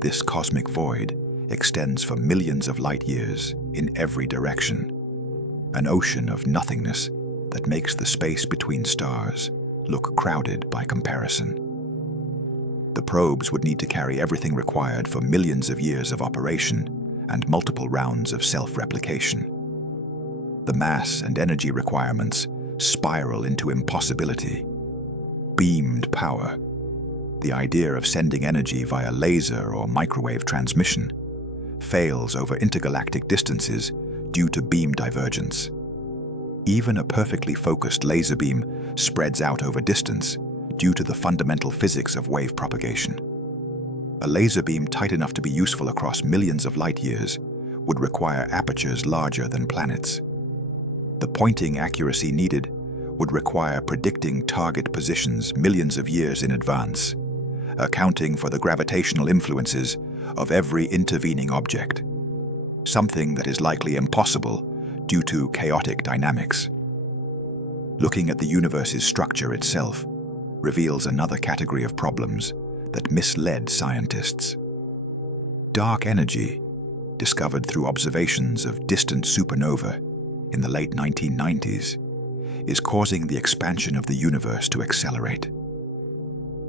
This cosmic void extends for millions of light years in every direction, an ocean of nothingness that makes the space between stars look crowded by comparison. The probes would need to carry everything required for millions of years of operation and multiple rounds of self-replication. the mass and energy requirements spiral into impossibility. Beamed power, the idea of sending energy via laser or microwave transmission, fails over intergalactic distances due to beam divergence. Even a perfectly focused laser beam spreads out over distance due to the fundamental physics of wave propagation. A laser beam tight enough to be useful across millions of light years would require apertures larger than planets. The pointing accuracy needed would require predicting target positions millions of years in advance, accounting for the gravitational influences of every intervening object, something that is likely impossible due to chaotic dynamics. Looking at the universe's structure itself reveals another category of problems that misled scientists. Dark energy, discovered through observations of distant supernova in the late 1990s, is causing the expansion of the universe to accelerate.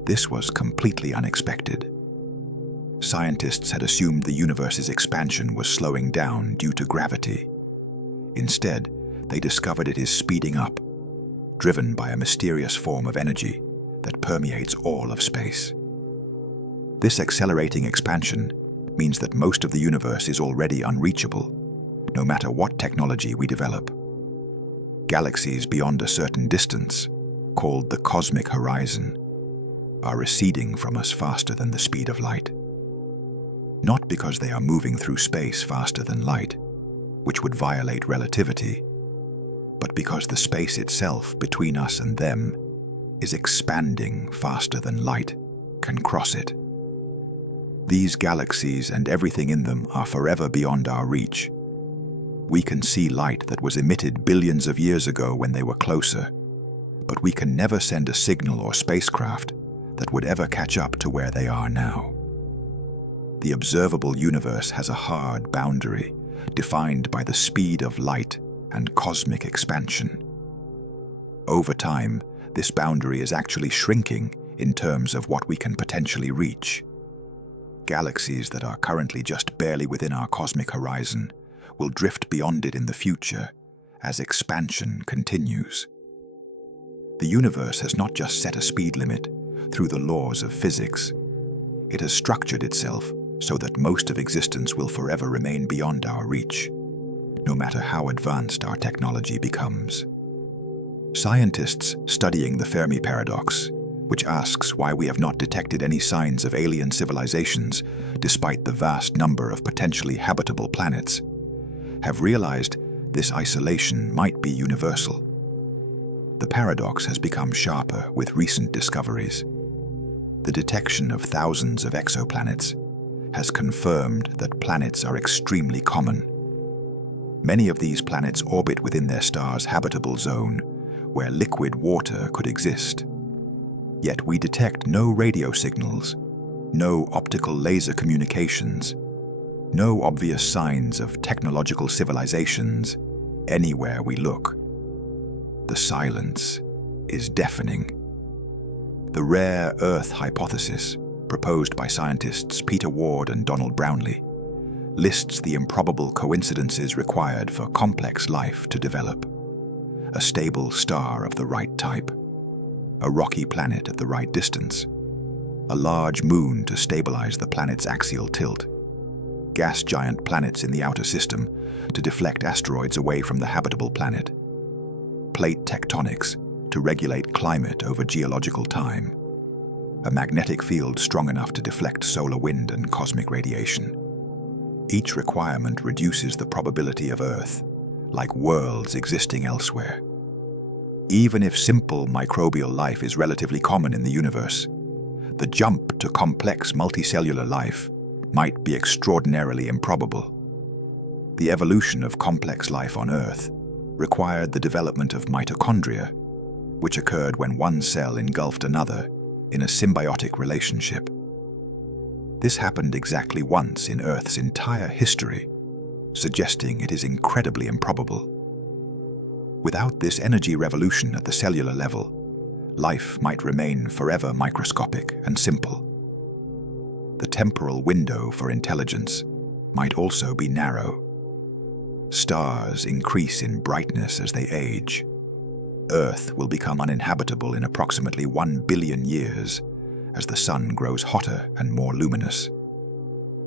This was completely unexpected. Scientists had assumed the universe's expansion was slowing down due to gravity. Instead, they discovered it is speeding up, driven by a mysterious form of energy that permeates all of space. This accelerating expansion means that most of the universe is already unreachable, no matter what technology we develop. Galaxies beyond a certain distance, called the cosmic horizon, are receding from us faster than the speed of light. Not because they are moving through space faster than light, which would violate relativity, but because the space itself between us and them is expanding faster than light can cross it. These galaxies and everything in them are forever beyond our reach. We can see light that was emitted billions of years ago when they were closer, but we can never send a signal or spacecraft that would ever catch up to where they are now. The observable universe has a hard boundary defined by the speed of light and cosmic expansion. Over time, this boundary is actually shrinking in terms of what we can potentially reach. Galaxies that are currently just barely within our cosmic horizon will drift beyond it in the future as expansion continues. The universe has not just set a speed limit through the laws of physics. It has structured itself so that most of existence will forever remain beyond our reach, no matter how advanced our technology becomes. Scientists studying the Fermi paradox, which asks why we have not detected any signs of alien civilizations despite the vast number of potentially habitable planets, have realized this isolation might be universal. The paradox has become sharper with recent discoveries. The detection of thousands of exoplanets has confirmed that planets are extremely common. Many of these planets orbit within their star's habitable zone, where liquid water could exist. Yet we detect no radio signals, no optical laser communications, no obvious signs of technological civilizations anywhere we look. The silence is deafening. The rare Earth hypothesis, proposed by scientists Peter Ward and Donald Brownlee, lists the improbable coincidences required for complex life to develop. A stable star of the right type, a rocky planet at the right distance, a large moon to stabilize the planet's axial tilt, gas giant planets in the outer system to deflect asteroids away from the habitable planet, plate tectonics to regulate climate over geological time, a magnetic field strong enough to deflect solar wind and cosmic radiation. Each requirement reduces the probability of Earth, like worlds existing elsewhere. Even if simple microbial life is relatively common in the universe, the jump to complex multicellular life might be extraordinarily improbable. The evolution of complex life on Earth required the development of mitochondria, which occurred when one cell engulfed another in a symbiotic relationship. This happened exactly once in Earth's entire history, suggesting it is incredibly improbable. Without this energy revolution at the cellular level, life might remain forever microscopic and simple. The temporal window for intelligence might also be narrow. Stars increase in brightness as they age. Earth will become uninhabitable in approximately 1 billion years as the sun grows hotter and more luminous.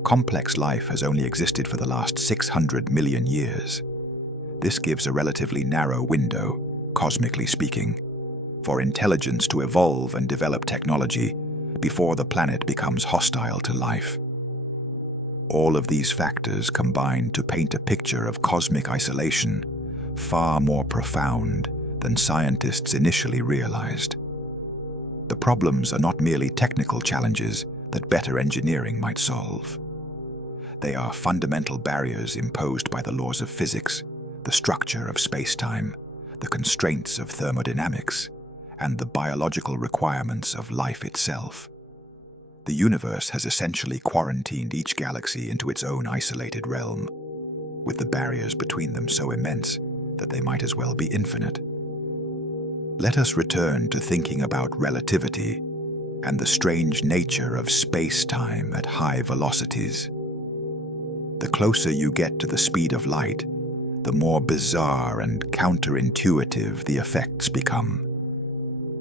Complex life has only existed for the last 600 million years. This gives a relatively narrow window, cosmically speaking, for intelligence to evolve and develop technology before the planet becomes hostile to life. All of these factors combine to paint a picture of cosmic isolation far more profound than scientists initially realized. The problems are not merely technical challenges that better engineering might solve. They are fundamental barriers imposed by the laws of physics, the structure of space-time, the constraints of thermodynamics, and the biological requirements of life itself. The universe has essentially quarantined each galaxy into its own isolated realm, with the barriers between them so immense that they might as well be infinite. Let us return to thinking about relativity and the strange nature of space-time at high velocities. The closer you get to the speed of light, the more bizarre and counterintuitive the effects become.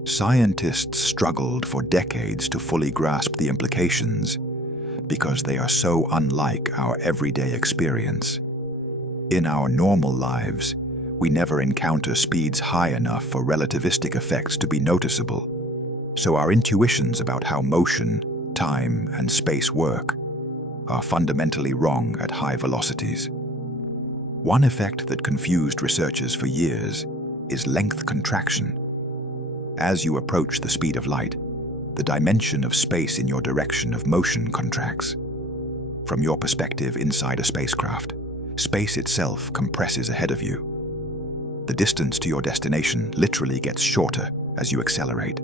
Scientists struggled for decades to fully grasp the implications because they are so unlike our everyday experience. In our normal lives, we never encounter speeds high enough for relativistic effects to be noticeable, so our intuitions about how motion, time, and space work are fundamentally wrong at high velocities. One effect that confused researchers for years is length contraction. As you approach the speed of light, the dimension of space in your direction of motion contracts. From your perspective inside a spacecraft, space itself compresses ahead of you. The distance to your destination literally gets shorter as you accelerate.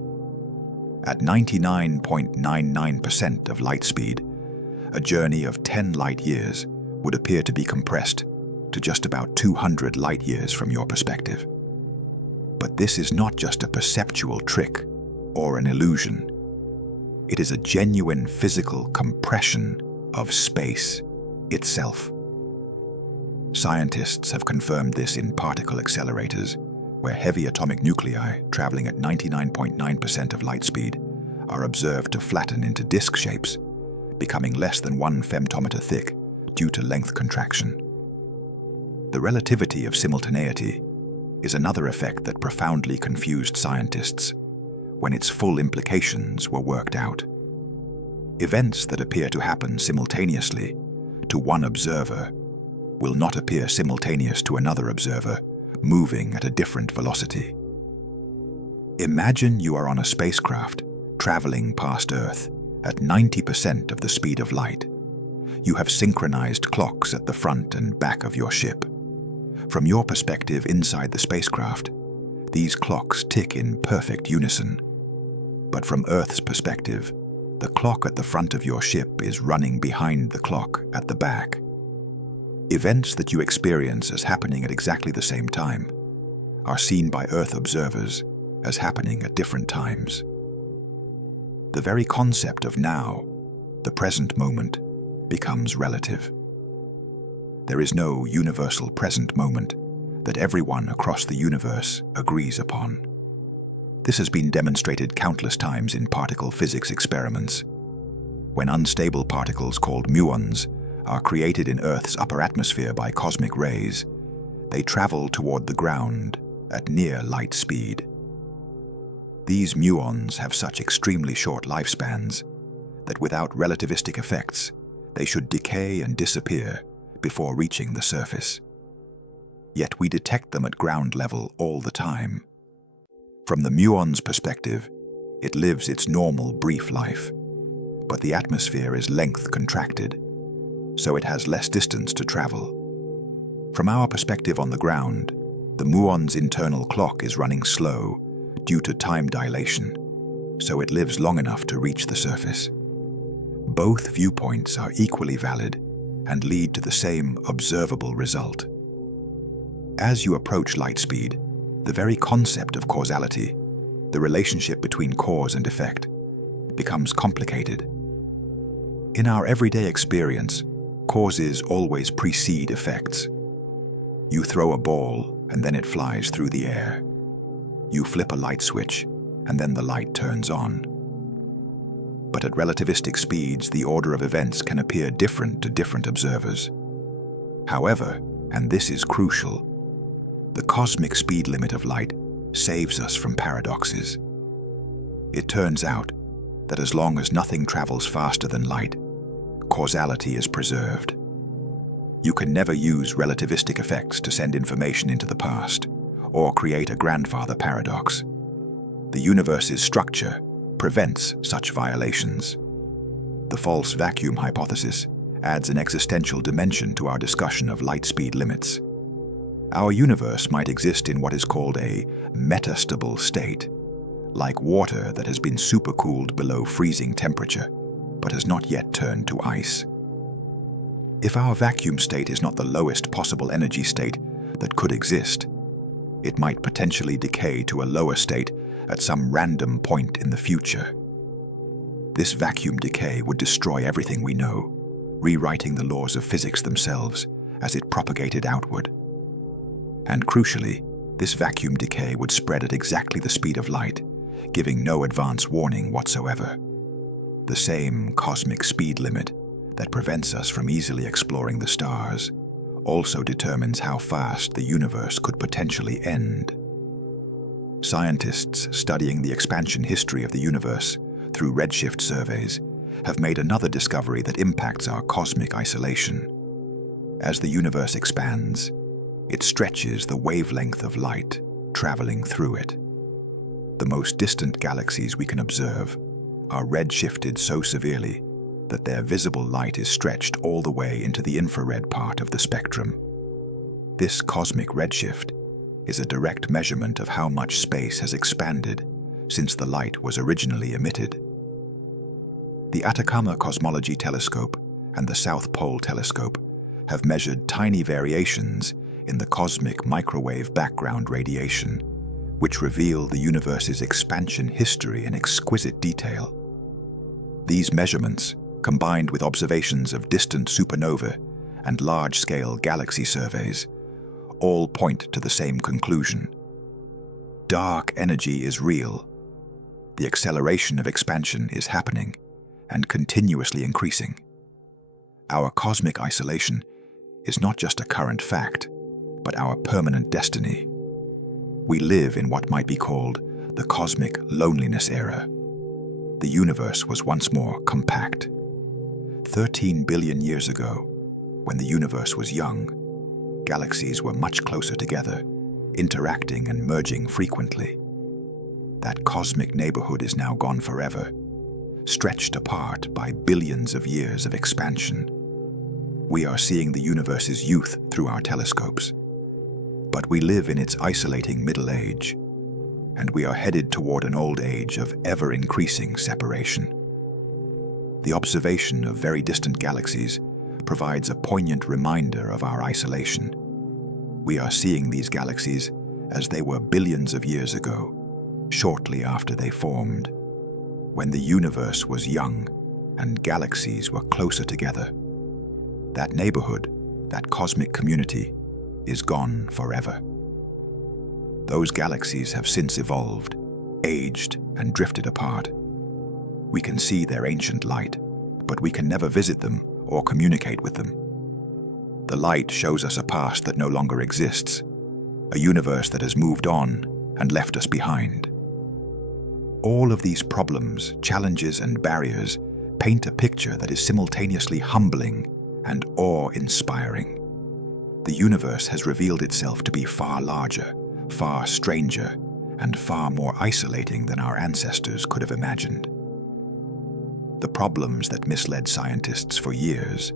At 99.99% of light speed, a journey of 10 light years would appear to be compressed to just about 200 light years from your perspective. But this is not just a perceptual trick or an illusion. It is a genuine physical compression of space itself. Scientists have confirmed this in particle accelerators, where heavy atomic nuclei traveling at 99.9% of light speed are observed to flatten into disk shapes, becoming less than 1 femtometer thick due to length contraction. The relativity of simultaneity is another effect that profoundly confused scientists when its full implications were worked out. Events that appear to happen simultaneously to one observer will not appear simultaneous to another observer moving at a different velocity. Imagine you are on a spacecraft traveling past Earth at 90% of the speed of light. You have synchronized clocks at the front and back of your ship. From your perspective inside the spacecraft, these clocks tick in perfect unison. But from Earth's perspective, the clock at the front of your ship is running behind the clock at the back. Events that you experience as happening at exactly the same time are seen by Earth observers as happening at different times. The very concept of now, the present moment, becomes relative. There is no universal present moment that everyone across the universe agrees upon. This has been demonstrated countless times in particle physics experiments. When unstable particles called muons are created in Earth's upper atmosphere by cosmic rays, they travel toward the ground at near light speed. These muons have such extremely short lifespans that without relativistic effects, they should decay and disappear before reaching the surface. Yet we detect them at ground level all the time. From the muon's perspective, it lives its normal brief life, but the atmosphere is length contracted, so it has less distance to travel. From our perspective on the ground, the muon's internal clock is running slow due to time dilation, so it lives long enough to reach the surface. Both viewpoints are equally valid and lead to the same observable result. As you approach light speed, the very concept of causality, the relationship between cause and effect, becomes complicated. In our everyday experience, causes always precede effects. You throw a ball, and then it flies through the air. You flip a light switch, and then the light turns on. But at relativistic speeds, the order of events can appear different to different observers. However, and this is crucial, the cosmic speed limit of light saves us from paradoxes. It turns out that as long as nothing travels faster than light, causality is preserved. You can never use relativistic effects to send information into the past or create a grandfather paradox. The universe's structure prevents such violations. The false vacuum hypothesis adds an existential dimension to our discussion of light speed limits. Our universe might exist in what is called a metastable state, like water that has been supercooled below freezing temperature, but has not yet turned to ice. If our vacuum state is not the lowest possible energy state that could exist, it might potentially decay to a lower state at some random point in the future. This vacuum decay would destroy everything we know, rewriting the laws of physics themselves as it propagated outward. And crucially, this vacuum decay would spread at exactly the speed of light, giving no advance warning whatsoever. The same cosmic speed limit that prevents us from easily exploring the stars also determines how fast the universe could potentially end. Scientists studying the expansion history of the universe through redshift surveys have made another discovery that impacts our cosmic isolation. As the universe expands, it stretches the wavelength of light traveling through it. The most distant galaxies we can observe are redshifted so severely that their visible light is stretched all the way into the infrared part of the spectrum. This cosmic redshift is a direct measurement of how much space has expanded since the light was originally emitted. The Atacama Cosmology Telescope and the South Pole Telescope have measured tiny variations in the cosmic microwave background radiation, which reveal the universe's expansion history in exquisite detail. These measurements, combined with observations of distant supernovae and large-scale galaxy surveys, all point to the same conclusion. Dark energy is real. The acceleration of expansion is happening and continuously increasing. Our cosmic isolation is not just a current fact, but our permanent destiny. We live in what might be called the cosmic loneliness era. The universe was once more compact. 13 billion years ago, when the universe was young, galaxies were much closer together, interacting and merging frequently. That cosmic neighborhood is now gone forever, stretched apart by billions of years of expansion. We are seeing the universe's youth through our telescopes, but we live in its isolating middle age, and we are headed toward an old age of ever-increasing separation. The observation of very distant galaxies provides a poignant reminder of our isolation. We are seeing these galaxies as they were billions of years ago, shortly after they formed, when the universe was young and galaxies were closer together. That neighborhood, that cosmic community, is gone forever. Those galaxies have since evolved, aged, and drifted apart. We can see their ancient light, but we can never visit them or communicate with them. The light shows us a past that no longer exists, a universe that has moved on and left us behind. All of these problems, challenges, and barriers paint a picture that is simultaneously humbling and awe-inspiring. The universe has revealed itself to be far larger, far stranger, and far more isolating than our ancestors could have imagined. The problems that misled scientists for years,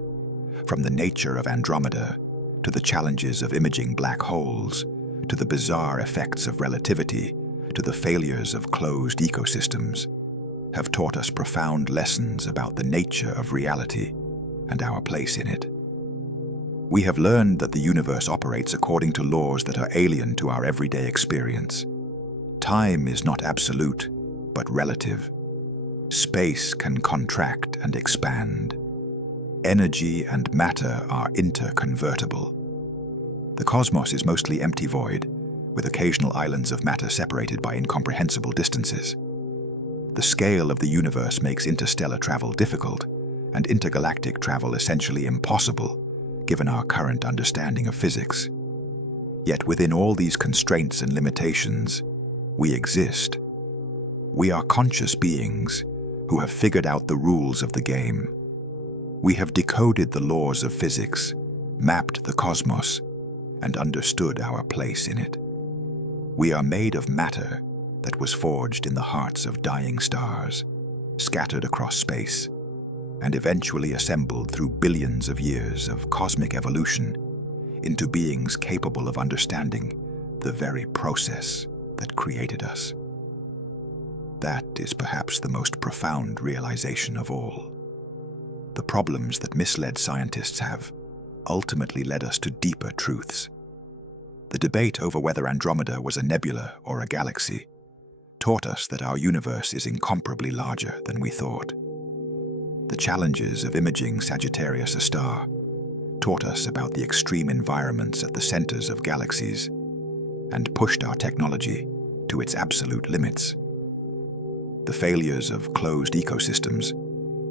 from the nature of Andromeda to the challenges of imaging black holes, to the bizarre effects of relativity, to the failures of closed ecosystems, have taught us profound lessons about the nature of reality and our place in it. We have learned that the universe operates according to laws that are alien to our everyday experience. Time is not absolute, but relative. Space can contract and expand. Energy and matter are interconvertible. The cosmos is mostly empty void, with occasional islands of matter separated by incomprehensible distances. The scale of the universe makes interstellar travel difficult, and intergalactic travel essentially impossible, given our current understanding of physics. Yet within all these constraints and limitations, we exist. We are conscious beings who have figured out the rules of the game. We have decoded the laws of physics, mapped the cosmos, and understood our place in it. We are made of matter that was forged in the hearts of dying stars, scattered across space, and eventually assembled through billions of years of cosmic evolution into beings capable of understanding the very process that created us. That is perhaps the most profound realization of all. The problems that misled scientists have ultimately led us to deeper truths. The debate over whether Andromeda was a nebula or a galaxy taught us that our universe is incomparably larger than we thought. The challenges of imaging Sagittarius A star taught us about the extreme environments at the centers of galaxies and pushed our technology to its absolute limits. The failures of closed ecosystems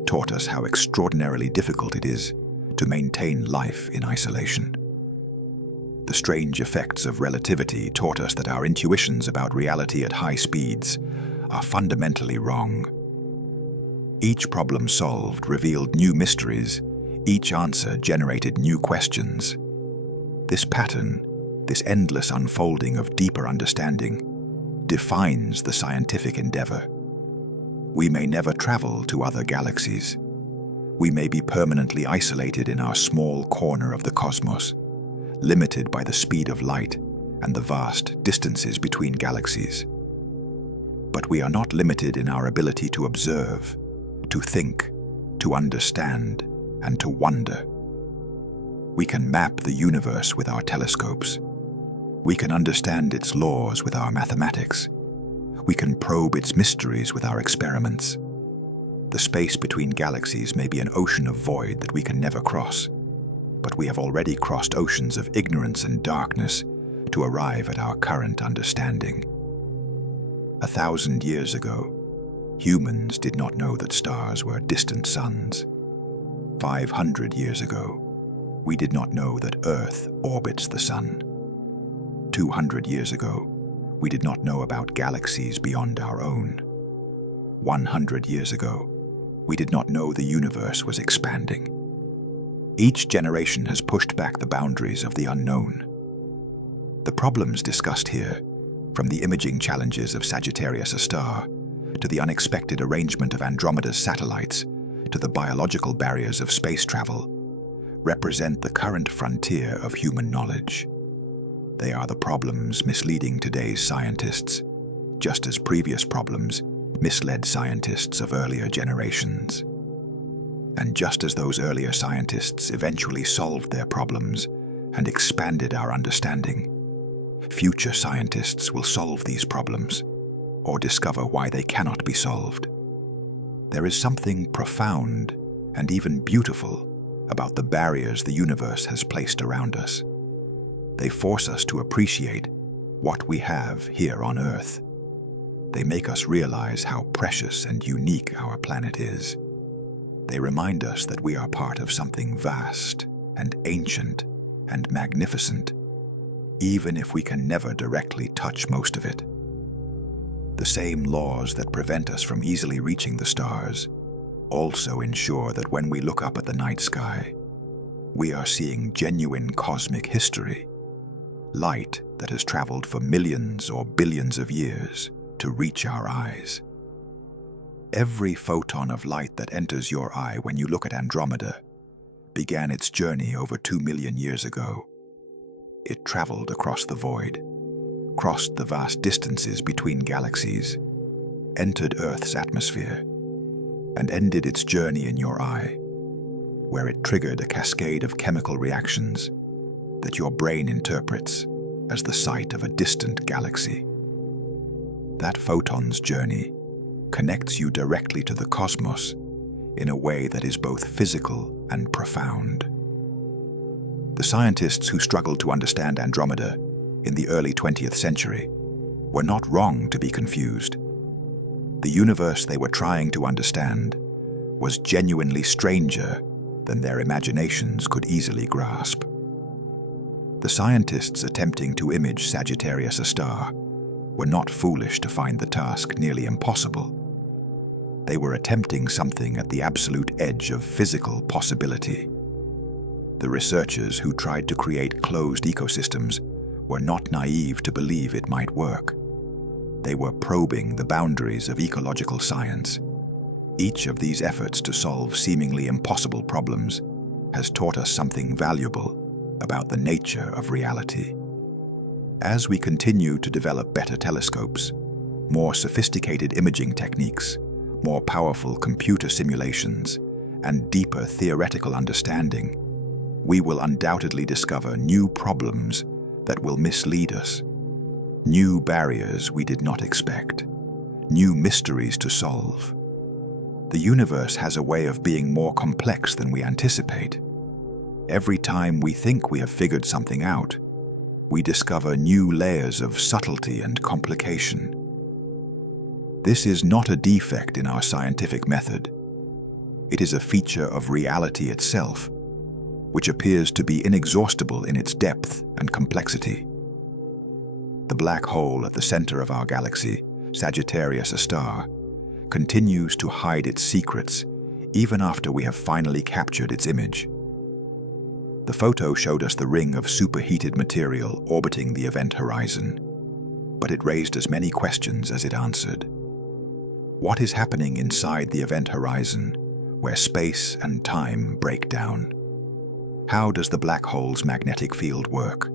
taught us how extraordinarily difficult it is to maintain life in isolation. The strange effects of relativity taught us that our intuitions about reality at high speeds are fundamentally wrong. Each problem solved revealed new mysteries. Each answer generated new questions. This pattern, this endless unfolding of deeper understanding, defines the scientific endeavor. We may never travel to other galaxies. We may be permanently isolated in our small corner of the cosmos, limited by the speed of light and the vast distances between galaxies. But we are not limited in our ability to observe, to think, to understand, and to wonder. We can map the universe with our telescopes. We can understand its laws with our mathematics. We can probe its mysteries with our experiments. The space between galaxies may be an ocean of void that we can never cross, but we have already crossed oceans of ignorance and darkness to arrive at our current understanding. 1,000 years ago, humans did not know that stars were distant suns. 500 years ago, we did not know that Earth orbits the sun. 200 years ago, we did not know about galaxies beyond our own. 100 years ago, we did not know the universe was expanding. Each generation has pushed back the boundaries of the unknown. The problems discussed here, from the imaging challenges of Sagittarius A star, to the unexpected arrangement of Andromeda's satellites, to the biological barriers of space travel, represent the current frontier of human knowledge. They are the problems misleading today's scientists, just as previous problems misled scientists of earlier generations. And just as those earlier scientists eventually solved their problems and expanded our understanding, future scientists will solve these problems or discover why they cannot be solved. There is something profound and even beautiful about the barriers the universe has placed around us. They force us to appreciate what we have here on Earth. They make us realize how precious and unique our planet is. They remind us that we are part of something vast and ancient and magnificent, even if we can never directly touch most of it. The same laws that prevent us from easily reaching the stars also ensure that when we look up at the night sky, we are seeing genuine cosmic history, light that has traveled for millions or billions of years to reach our eyes. Every photon of light that enters your eye when you look at Andromeda began its journey over 2 million years ago. It traveled across the void, crossed the vast distances between galaxies, entered Earth's atmosphere, and ended its journey in your eye, where it triggered a cascade of chemical reactions that your brain interprets as the sight of a distant galaxy. That photon's journey connects you directly to the cosmos in a way that is both physical and profound. The scientists who struggled to understand Andromeda in the early 20th century were not wrong to be confused. The universe they were trying to understand was genuinely stranger than their imaginations could easily grasp. The scientists attempting to image Sagittarius A star were not foolish to find the task nearly impossible. They were attempting something at the absolute edge of physical possibility. The researchers who tried to create closed ecosystems were not naive to believe it might work. They were probing the boundaries of ecological science. Each of these efforts to solve seemingly impossible problems has taught us something valuable about the nature of reality. As we continue to develop better telescopes, more sophisticated imaging techniques, more powerful computer simulations, and deeper theoretical understanding, we will undoubtedly discover new problems that will mislead us, new barriers we did not expect, new mysteries to solve. The universe has a way of being more complex than we anticipate. Every time we think we have figured something out, we discover new layers of subtlety and complication. This is not a defect in our scientific method. It is a feature of reality itself, which appears to be inexhaustible in its depth and complexity. The black hole at the center of our galaxy, Sagittarius A star, continues to hide its secrets even after we have finally captured its image. The photo showed us the ring of superheated material orbiting the event horizon, but it raised as many questions as it answered. What is happening inside the event horizon, where space and time break down? How does the black hole's magnetic field work?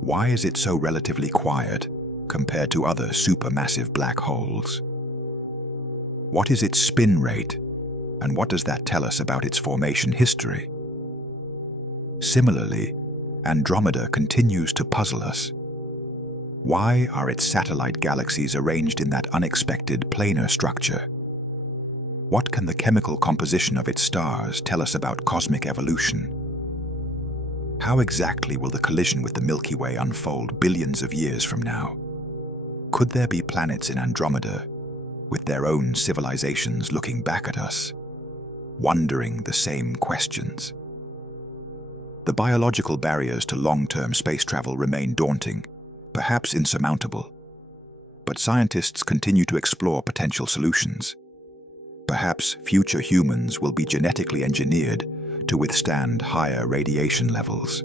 Why is it so relatively quiet compared to other supermassive black holes? What is its spin rate, and what does that tell us about its formation history? Similarly, Andromeda continues to puzzle us. Why are its satellite galaxies arranged in that unexpected planar structure? What can the chemical composition of its stars tell us about cosmic evolution? How exactly will the collision with the Milky Way unfold billions of years from now? Could there be planets in Andromeda with their own civilizations looking back at us, wondering the same questions? The biological barriers to long-term space travel remain daunting, perhaps insurmountable. But scientists continue to explore potential solutions. Perhaps future humans will be genetically engineered to withstand higher radiation levels.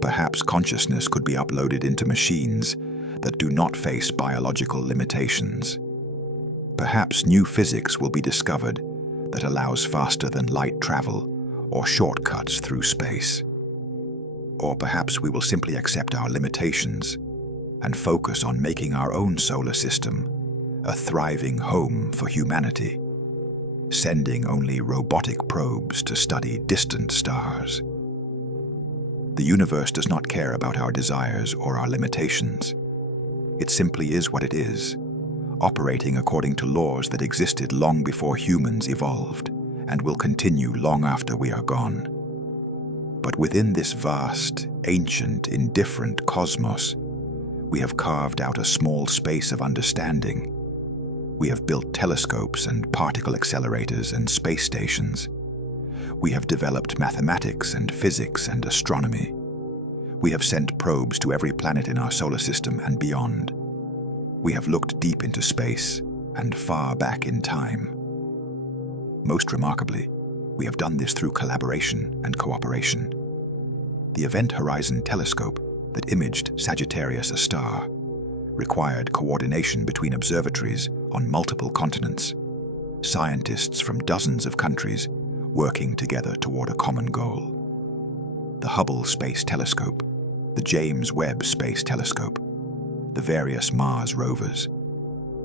Perhaps consciousness could be uploaded into machines that do not face biological limitations. Perhaps new physics will be discovered that allows faster-than-light travel or shortcuts through space. Or perhaps we will simply accept our limitations and focus on making our own solar system a thriving home for humanity, sending only robotic probes to study distant stars. The universe does not care about our desires or our limitations. It simply is what it is, operating according to laws that existed long before humans evolved and will continue long after we are gone. But within this vast, ancient, indifferent cosmos, we have carved out a small space of understanding. We have built telescopes and particle accelerators and space stations. We have developed mathematics and physics and astronomy. We have sent probes to every planet in our solar system and beyond. We have looked deep into space and far back in time. Most remarkably, we have done this through collaboration and cooperation. The Event Horizon telescope that imaged Sagittarius A star required coordination between observatories on multiple continents, scientists from dozens of countries working together toward a common goal. The Hubble Space Telescope, the James Webb Space Telescope, the various Mars rovers,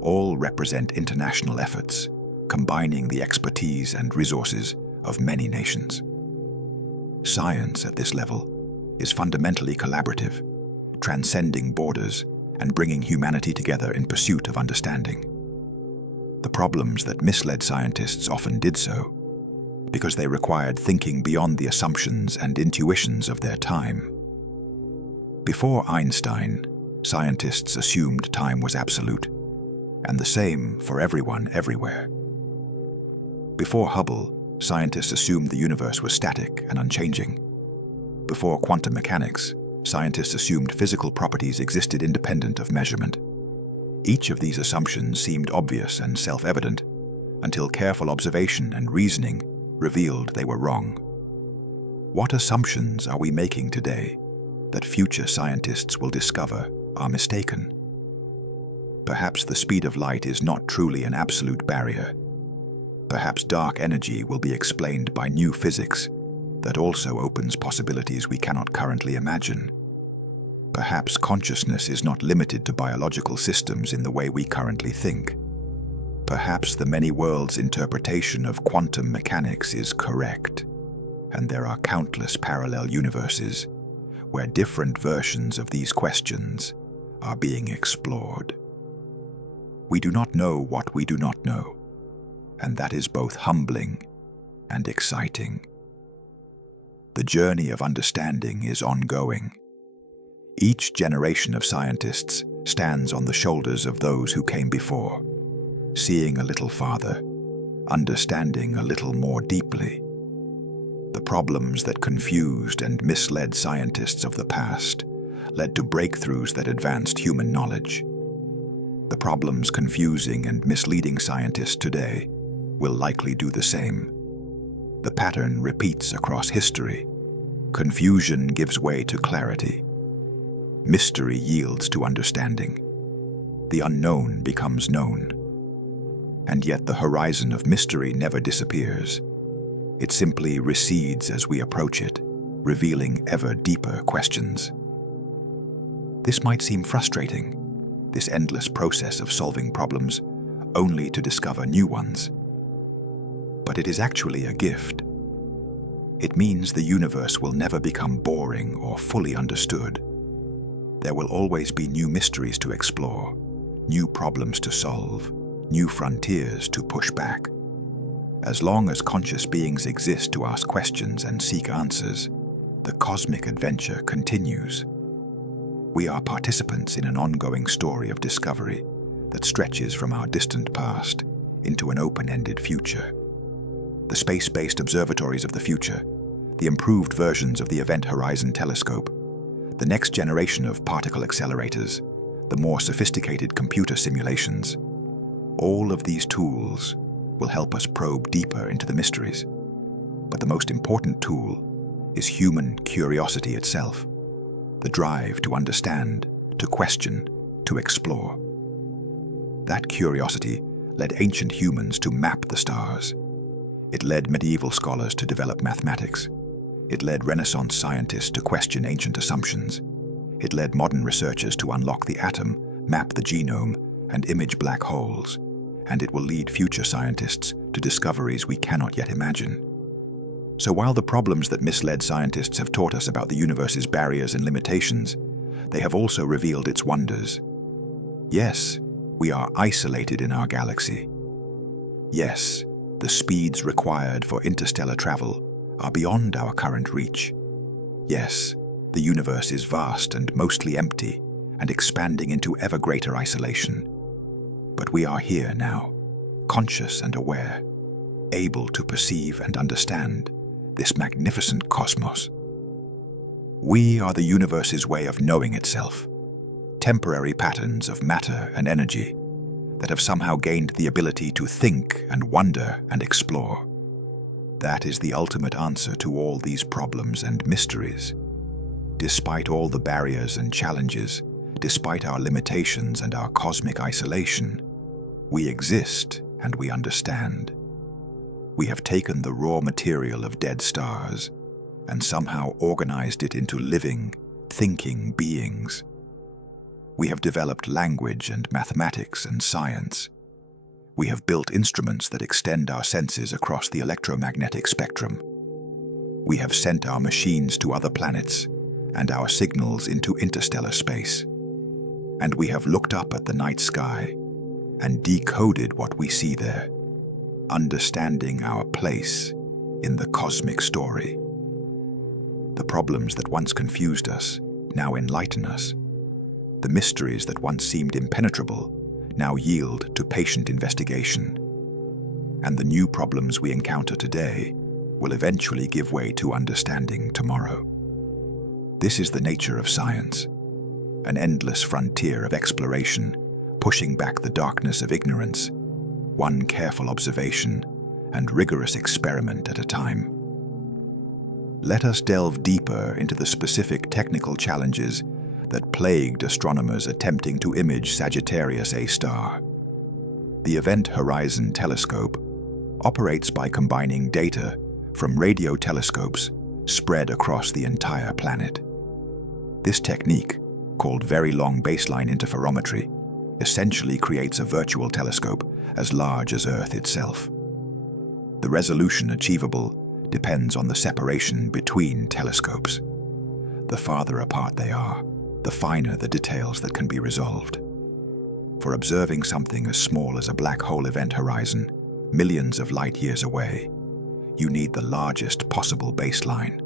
all represent international efforts combining the expertise and resources of many nations. Science at this level is fundamentally collaborative, transcending borders and bringing humanity together in pursuit of understanding. The problems that misled scientists often did so because they required thinking beyond the assumptions and intuitions of their time. Before Einstein, scientists assumed time was absolute, and the same for everyone everywhere. Before Hubble, scientists assumed the universe was static and unchanging. Before quantum mechanics, scientists assumed physical properties existed independent of measurement. Each of these assumptions seemed obvious and self-evident, until careful observation and reasoning revealed they were wrong. What assumptions are we making today that future scientists will discover are mistaken? Perhaps the speed of light is not truly an absolute barrier. Perhaps dark energy will be explained by new physics that also opens possibilities we cannot currently imagine. Perhaps consciousness is not limited to biological systems in the way we currently think. Perhaps the many worlds interpretation of quantum mechanics is correct, and there are countless parallel universes where different versions of these questions are being explored. We do not know what we do not know, and that is both humbling and exciting. The journey of understanding is ongoing. Each generation of scientists stands on the shoulders of those who came before, seeing a little farther, understanding a little more deeply. The problems that confused and misled scientists of the past led to breakthroughs that advanced human knowledge. The problems confusing and misleading scientists today will likely do the same. The pattern repeats across history. Confusion gives way to clarity. Mystery yields to understanding. The unknown becomes known. And yet the horizon of mystery never disappears. It simply recedes as we approach it, revealing ever deeper questions. This might seem frustrating, this endless process of solving problems, only to discover new ones. But it is actually a gift. It means the universe will never become boring or fully understood. There will always be new mysteries to explore, new problems to solve, new frontiers to push back. As long as conscious beings exist to ask questions and seek answers, the cosmic adventure continues. We are participants in an ongoing story of discovery that stretches from our distant past into an open-ended future. The space-based observatories of the future, the improved versions of the Event Horizon Telescope, the next generation of particle accelerators, the more sophisticated computer simulations, all of these tools will help us probe deeper into the mysteries. But the most important tool is human curiosity itself, the drive to understand, to question, to explore. That curiosity led ancient humans to map the stars. It led medieval scholars to develop mathematics. It led Renaissance scientists to question ancient assumptions. It led modern researchers to unlock the atom, map the genome, and image black holes. And it will lead future scientists to discoveries we cannot yet imagine. So while the problems that misled scientists have taught us about the universe's barriers and limitations, they have also revealed its wonders. Yes, we are isolated in our galaxy. Yes, the speeds required for interstellar travel are beyond our current reach. Yes, the universe is vast and mostly empty and expanding into ever greater isolation. But we are here now, conscious and aware, able to perceive and understand this magnificent cosmos. We are the universe's way of knowing itself, temporary patterns of matter and energy that have somehow gained the ability to think and wonder and explore. That is the ultimate answer to all these problems and mysteries. Despite all the barriers and challenges, despite our limitations and our cosmic isolation, we exist and we understand. We have taken the raw material of dead stars and somehow organized it into living, thinking beings. We have developed language and mathematics and science. We have built instruments that extend our senses across the electromagnetic spectrum. We have sent our machines to other planets and our signals into interstellar space. And we have looked up at the night sky and decoded what we see there, understanding our place in the cosmic story. The problems that once confused us now enlighten us. The mysteries that once seemed impenetrable now yield to patient investigation. And the new problems we encounter today will eventually give way to understanding tomorrow. This is the nature of science, an endless frontier of exploration, pushing back the darkness of ignorance, one careful observation and rigorous experiment at a time. Let us delve deeper into the specific technical challenges that plagued astronomers attempting to image Sagittarius A star. The Event Horizon Telescope operates by combining data from radio telescopes spread across the entire planet. This technique, called Very Long Baseline Interferometry, essentially creates a virtual telescope as large as Earth itself. The resolution achievable depends on the separation between telescopes. The farther apart they are, the finer the details that can be resolved. For observing something as small as a black hole event horizon, millions of light years away, you need the largest possible baseline,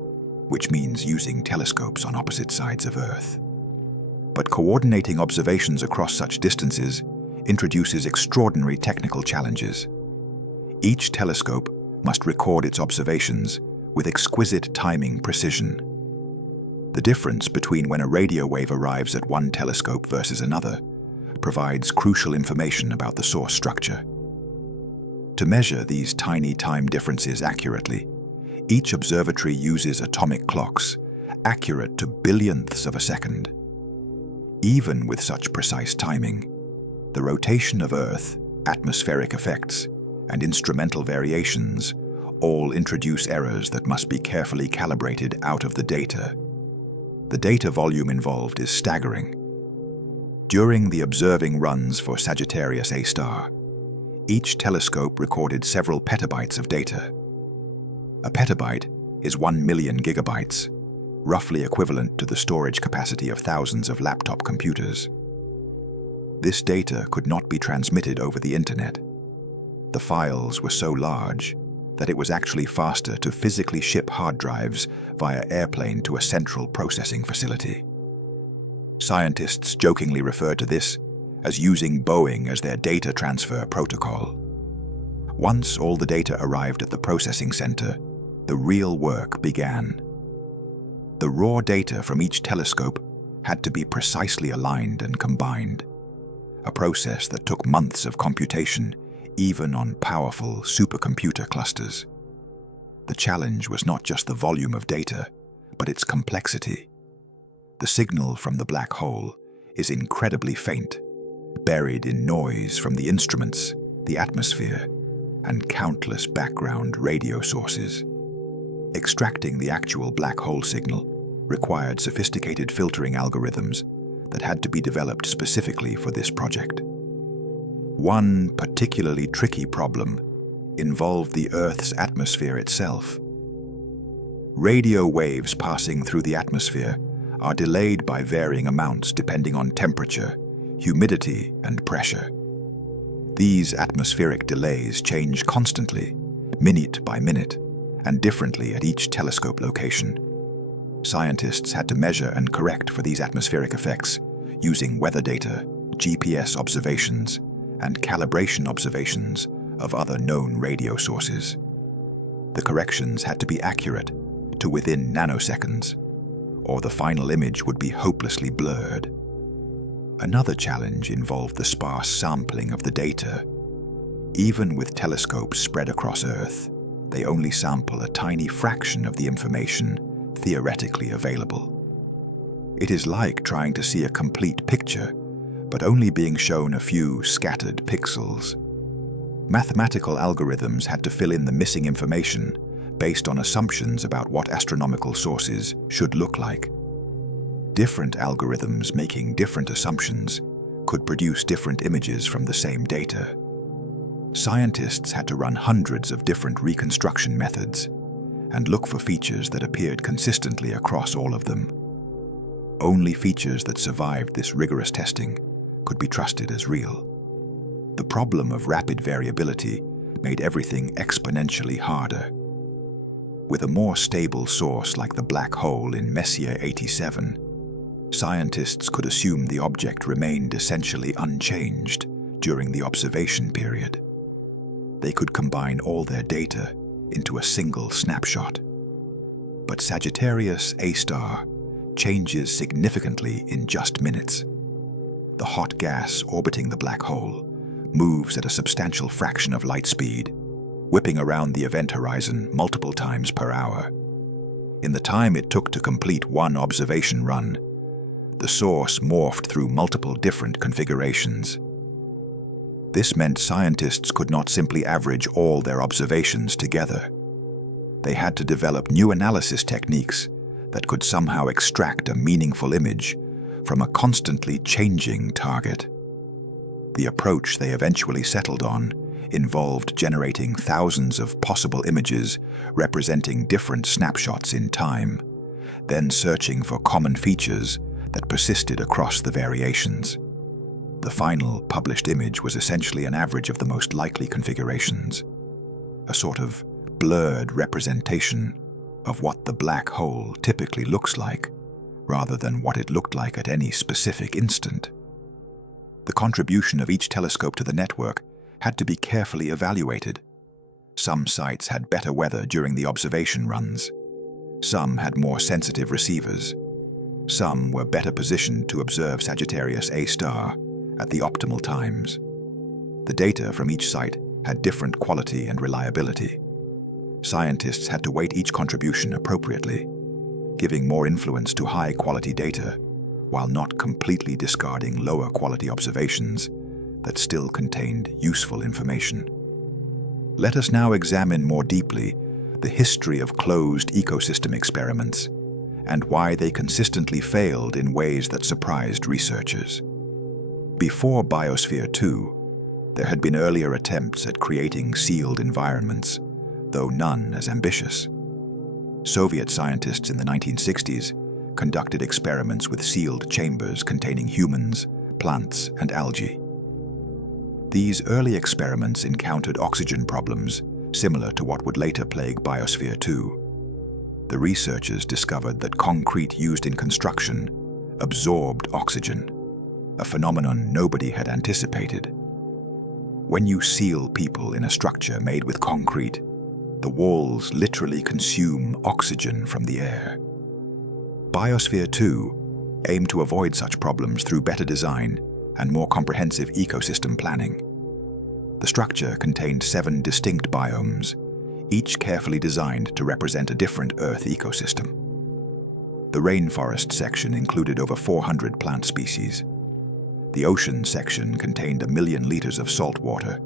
which means using telescopes on opposite sides of Earth. But coordinating observations across such distances introduces extraordinary technical challenges. Each telescope must record its observations with exquisite timing precision. The difference between when a radio wave arrives at one telescope versus another provides crucial information about the source structure. To measure these tiny time differences accurately, each observatory uses atomic clocks, accurate to billionths of a second. Even with such precise timing, the rotation of Earth, atmospheric effects, and instrumental variations all introduce errors that must be carefully calibrated out of the data. The data volume involved is staggering. During the observing runs for Sagittarius A star, each telescope recorded several petabytes of data. A petabyte is 1 million gigabytes, roughly equivalent to the storage capacity of thousands of laptop computers. This data could not be transmitted over the internet. The files were so large that it was actually faster to physically ship hard drives via airplane to a central processing facility. Scientists jokingly refer to this as using Boeing as their data transfer protocol. Once all the data arrived at the processing center, the real work began. The raw data from each telescope had to be precisely aligned and combined, a process that took months of computation, even on powerful supercomputer clusters. The challenge was not just the volume of data, but its complexity. The signal from the black hole is incredibly faint, buried in noise from the instruments, the atmosphere, and countless background radio sources. Extracting the actual black hole signal required sophisticated filtering algorithms that had to be developed specifically for this project. One particularly tricky problem involved the Earth's atmosphere itself. Radio waves passing through the atmosphere are delayed by varying amounts depending on temperature, humidity, and pressure. These atmospheric delays change constantly, minute by minute, and differently at each telescope location. Scientists had to measure and correct for these atmospheric effects using weather data, GPS observations, and calibration observations of other known radio sources. The corrections had to be accurate to within nanoseconds, or the final image would be hopelessly blurred. Another challenge involved the sparse sampling of the data. Even with telescopes spread across Earth, they only sample a tiny fraction of the information theoretically available. It is like trying to see a complete picture, but only being shown a few scattered pixels. Mathematical algorithms had to fill in the missing information based on assumptions about what astronomical sources should look like. Different algorithms making different assumptions could produce different images from the same data. Scientists had to run hundreds of different reconstruction methods and look for features that appeared consistently across all of them. Only features that survived this rigorous testing could be trusted as real. The problem of rapid variability made everything exponentially harder. With a more stable source like the black hole in Messier 87, scientists could assume the object remained essentially unchanged during the observation period. They could combine all their data into a single snapshot. But Sagittarius A star changes significantly in just minutes. The hot gas orbiting the black hole moves at a substantial fraction of light speed, whipping around the event horizon multiple times per hour. In the time it took to complete one observation run, the source morphed through multiple different configurations. This meant scientists could not simply average all their observations together. They had to develop new analysis techniques that could somehow extract a meaningful image from a constantly changing target. The approach they eventually settled on involved generating thousands of possible images representing different snapshots in time, then searching for common features that persisted across the variations. The final published image was essentially an average of the most likely configurations, a sort of blurred representation of what the black hole typically looks like, rather than what it looked like at any specific instant. The contribution of each telescope to the network had to be carefully evaluated. Some sites had better weather during the observation runs. Some had more sensitive receivers. Some were better positioned to observe Sagittarius A star at the optimal times. The data from each site had different quality and reliability. Scientists had to weight each contribution appropriately, giving more influence to high-quality data while not completely discarding lower-quality observations that still contained useful information. Let us now examine more deeply the history of closed ecosystem experiments and why they consistently failed in ways that surprised researchers. Before Biosphere 2, there had been earlier attempts at creating sealed environments, though none as ambitious. Soviet scientists in the 1960s conducted experiments with sealed chambers containing humans, plants, and algae. These early experiments encountered oxygen problems similar to what would later plague Biosphere 2. The researchers discovered that concrete used in construction absorbed oxygen, a phenomenon nobody had anticipated. When you seal people in a structure made with concrete, the walls literally consume oxygen from the air. Biosphere 2 aimed to avoid such problems through better design and more comprehensive ecosystem planning. The structure contained 7 distinct biomes, each carefully designed to represent a different Earth ecosystem. The rainforest section included over 400 plant species. The ocean section contained 1 million liters of salt water,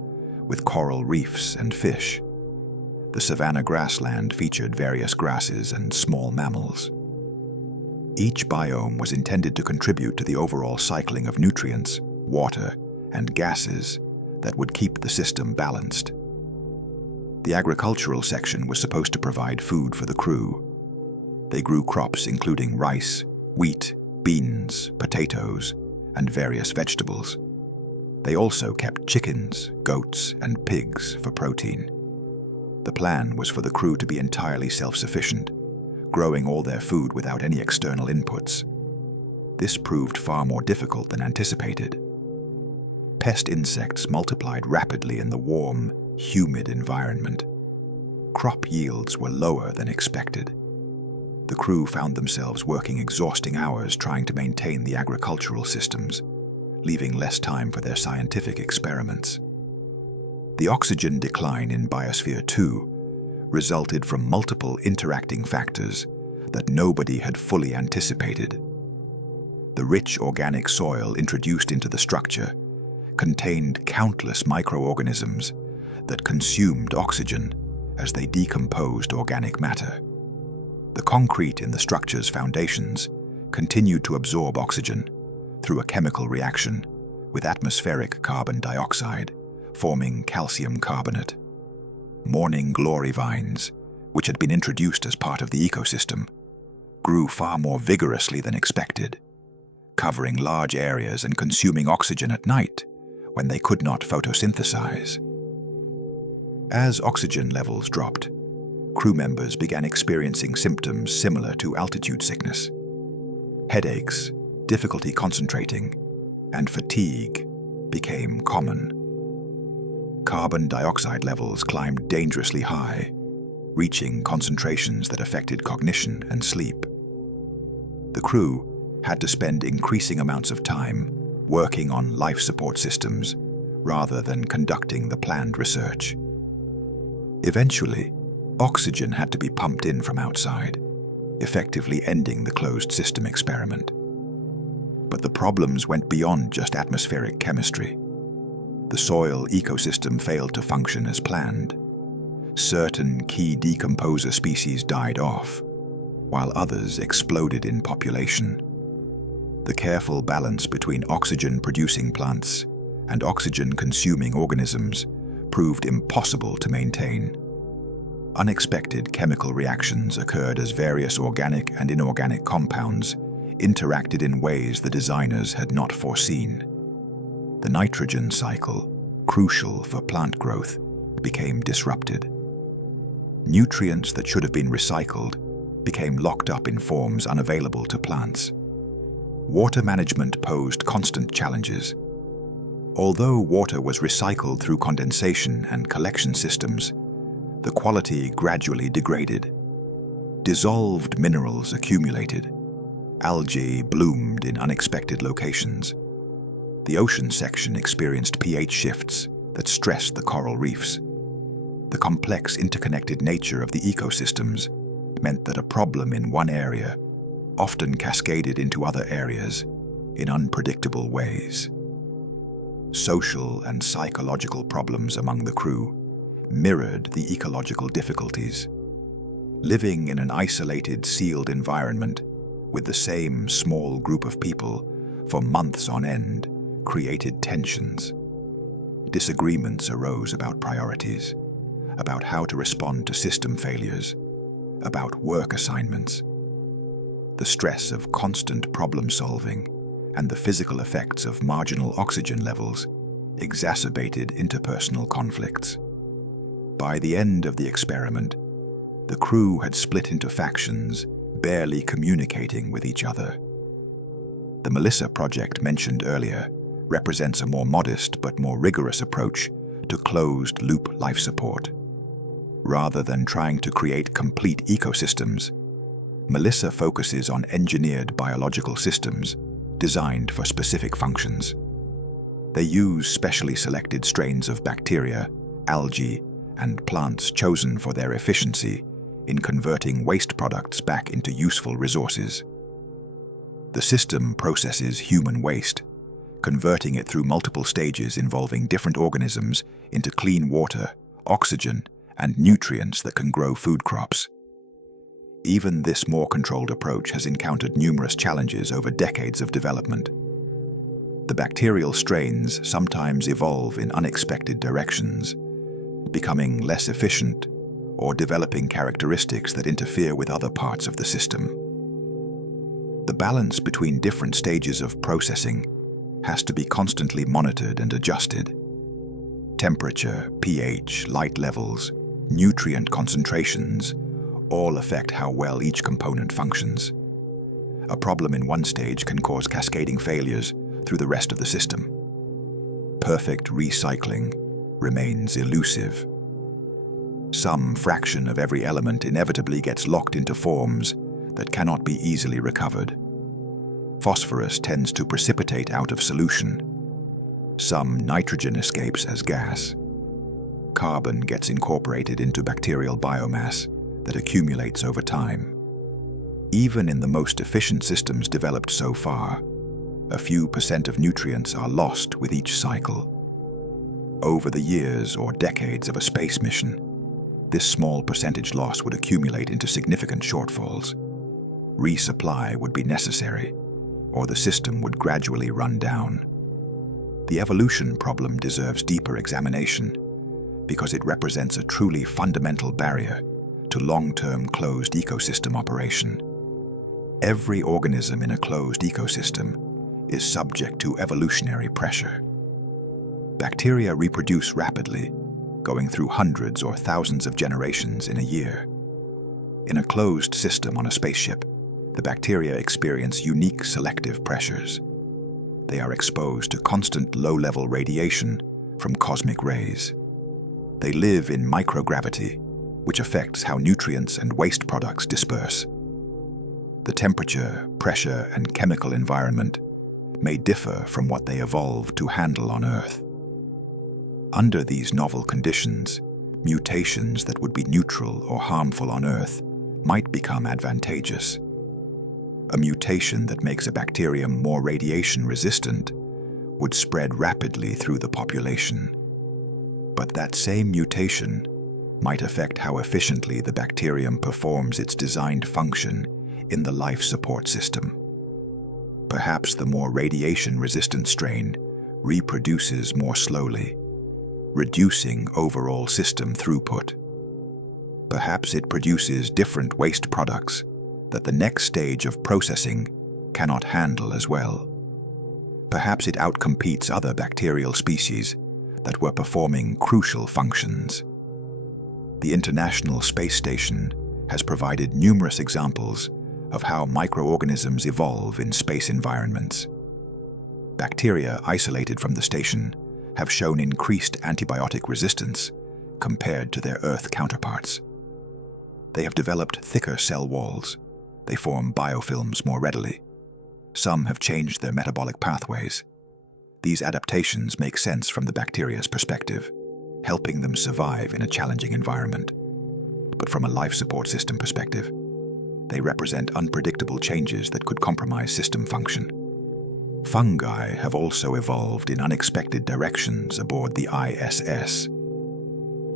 with coral reefs and fish. The savanna grassland featured various grasses and small mammals. Each biome was intended to contribute to the overall cycling of nutrients, water, and gases that would keep the system balanced. The agricultural section was supposed to provide food for the crew. They grew crops including rice, wheat, beans, potatoes, and various vegetables. They also kept chickens, goats, and pigs for protein. The plan was for the crew to be entirely self-sufficient, growing all their food without any external inputs. This proved far more difficult than anticipated. Pest insects multiplied rapidly in the warm, humid environment. Crop yields were lower than expected. The crew found themselves working exhausting hours trying to maintain the agricultural systems, leaving less time for their scientific experiments. The oxygen decline in Biosphere 2 resulted from multiple interacting factors that nobody had fully anticipated. The rich organic soil introduced into the structure contained countless microorganisms that consumed oxygen as they decomposed organic matter. The concrete in the structure's foundations continued to absorb oxygen through a chemical reaction with atmospheric carbon dioxide, forming calcium carbonate. Morning glory vines, which had been introduced as part of the ecosystem, grew far more vigorously than expected, covering large areas and consuming oxygen at night when they could not photosynthesize. As oxygen levels dropped, crew members began experiencing symptoms similar to altitude sickness. Headaches, difficulty concentrating, and fatigue became common. Carbon dioxide levels climbed dangerously high, reaching concentrations that affected cognition and sleep. The crew had to spend increasing amounts of time working on life support systems rather than conducting the planned research. Eventually, oxygen had to be pumped in from outside, effectively ending the closed system experiment. But the problems went beyond just atmospheric chemistry. The soil ecosystem failed to function as planned. Certain key decomposer species died off, while others exploded in population. The careful balance between oxygen-producing plants and oxygen-consuming organisms proved impossible to maintain. Unexpected chemical reactions occurred as various organic and inorganic compounds interacted in ways the designers had not foreseen. The nitrogen cycle, crucial for plant growth, became disrupted. Nutrients that should have been recycled became locked up in forms unavailable to plants. Water management posed constant challenges. Although water was recycled through condensation and collection systems, the quality gradually degraded. Dissolved minerals accumulated. Algae bloomed in unexpected locations. The ocean section experienced pH shifts that stressed the coral reefs. The complex interconnected nature of the ecosystems meant that a problem in one area often cascaded into other areas in unpredictable ways. Social and psychological problems among the crew mirrored the ecological difficulties. Living in an isolated, sealed environment with the same small group of people for months on end created tensions. Disagreements arose about priorities, about how to respond to system failures, about work assignments. The stress of constant problem-solving and the physical effects of marginal oxygen levels exacerbated interpersonal conflicts. By the end of the experiment, the crew had split into factions, barely communicating with each other. The Melissa project mentioned earlier represents a more modest but more rigorous approach to closed-loop life support. Rather than trying to create complete ecosystems, Melissa focuses on engineered biological systems designed for specific functions. They use specially selected strains of bacteria, algae, and plants chosen for their efficiency in converting waste products back into useful resources. The system processes human waste, converting it through multiple stages involving different organisms into clean water, oxygen, and nutrients that can grow food crops. Even this more controlled approach has encountered numerous challenges over decades of development. The bacterial strains sometimes evolve in unexpected directions, becoming less efficient or developing characteristics that interfere with other parts of the system. The balance between different stages of processing has to be constantly monitored and adjusted. Temperature, pH, light levels, nutrient concentrations all affect how well each component functions. A problem in one stage can cause cascading failures through the rest of the system. Perfect recycling remains elusive. Some fraction of every element inevitably gets locked into forms that cannot be easily recovered. Phosphorus tends to precipitate out of solution. Some nitrogen escapes as gas. Carbon gets incorporated into bacterial biomass that accumulates over time. Even in the most efficient systems developed so far, a few % of nutrients are lost with each cycle. Over the years or decades of a space mission, this small percentage loss would accumulate into significant shortfalls. Resupply would be necessary, or the system would gradually run down. The evolution problem deserves deeper examination because it represents a truly fundamental barrier to long-term closed ecosystem operation. Every organism in a closed ecosystem is subject to evolutionary pressure. Bacteria reproduce rapidly, going through hundreds or thousands of generations in a year. In a closed system on a spaceship, the bacteria experience unique selective pressures. They are exposed to constant low-level radiation from cosmic rays. They live in microgravity, which affects how nutrients and waste products disperse. The temperature, pressure, and chemical environment may differ from what they evolved to handle on Earth. Under these novel conditions, mutations that would be neutral or harmful on Earth might become advantageous. A mutation that makes a bacterium more radiation-resistant would spread rapidly through the population. But that same mutation might affect how efficiently the bacterium performs its designed function in the life support system. Perhaps the more radiation-resistant strain reproduces more slowly, reducing overall system throughput. Perhaps it produces different waste products that the next stage of processing cannot handle as well. Perhaps it outcompetes other bacterial species that were performing crucial functions. The International Space Station has provided numerous examples of how microorganisms evolve in space environments. Bacteria isolated from the station have shown increased antibiotic resistance compared to their Earth counterparts. They have developed thicker cell walls. They form biofilms more readily. Some have changed their metabolic pathways. These adaptations make sense from the bacteria's perspective, helping them survive in a challenging environment. But from a life support system perspective, they represent unpredictable changes that could compromise system function. Fungi have also evolved in unexpected directions aboard the ISS.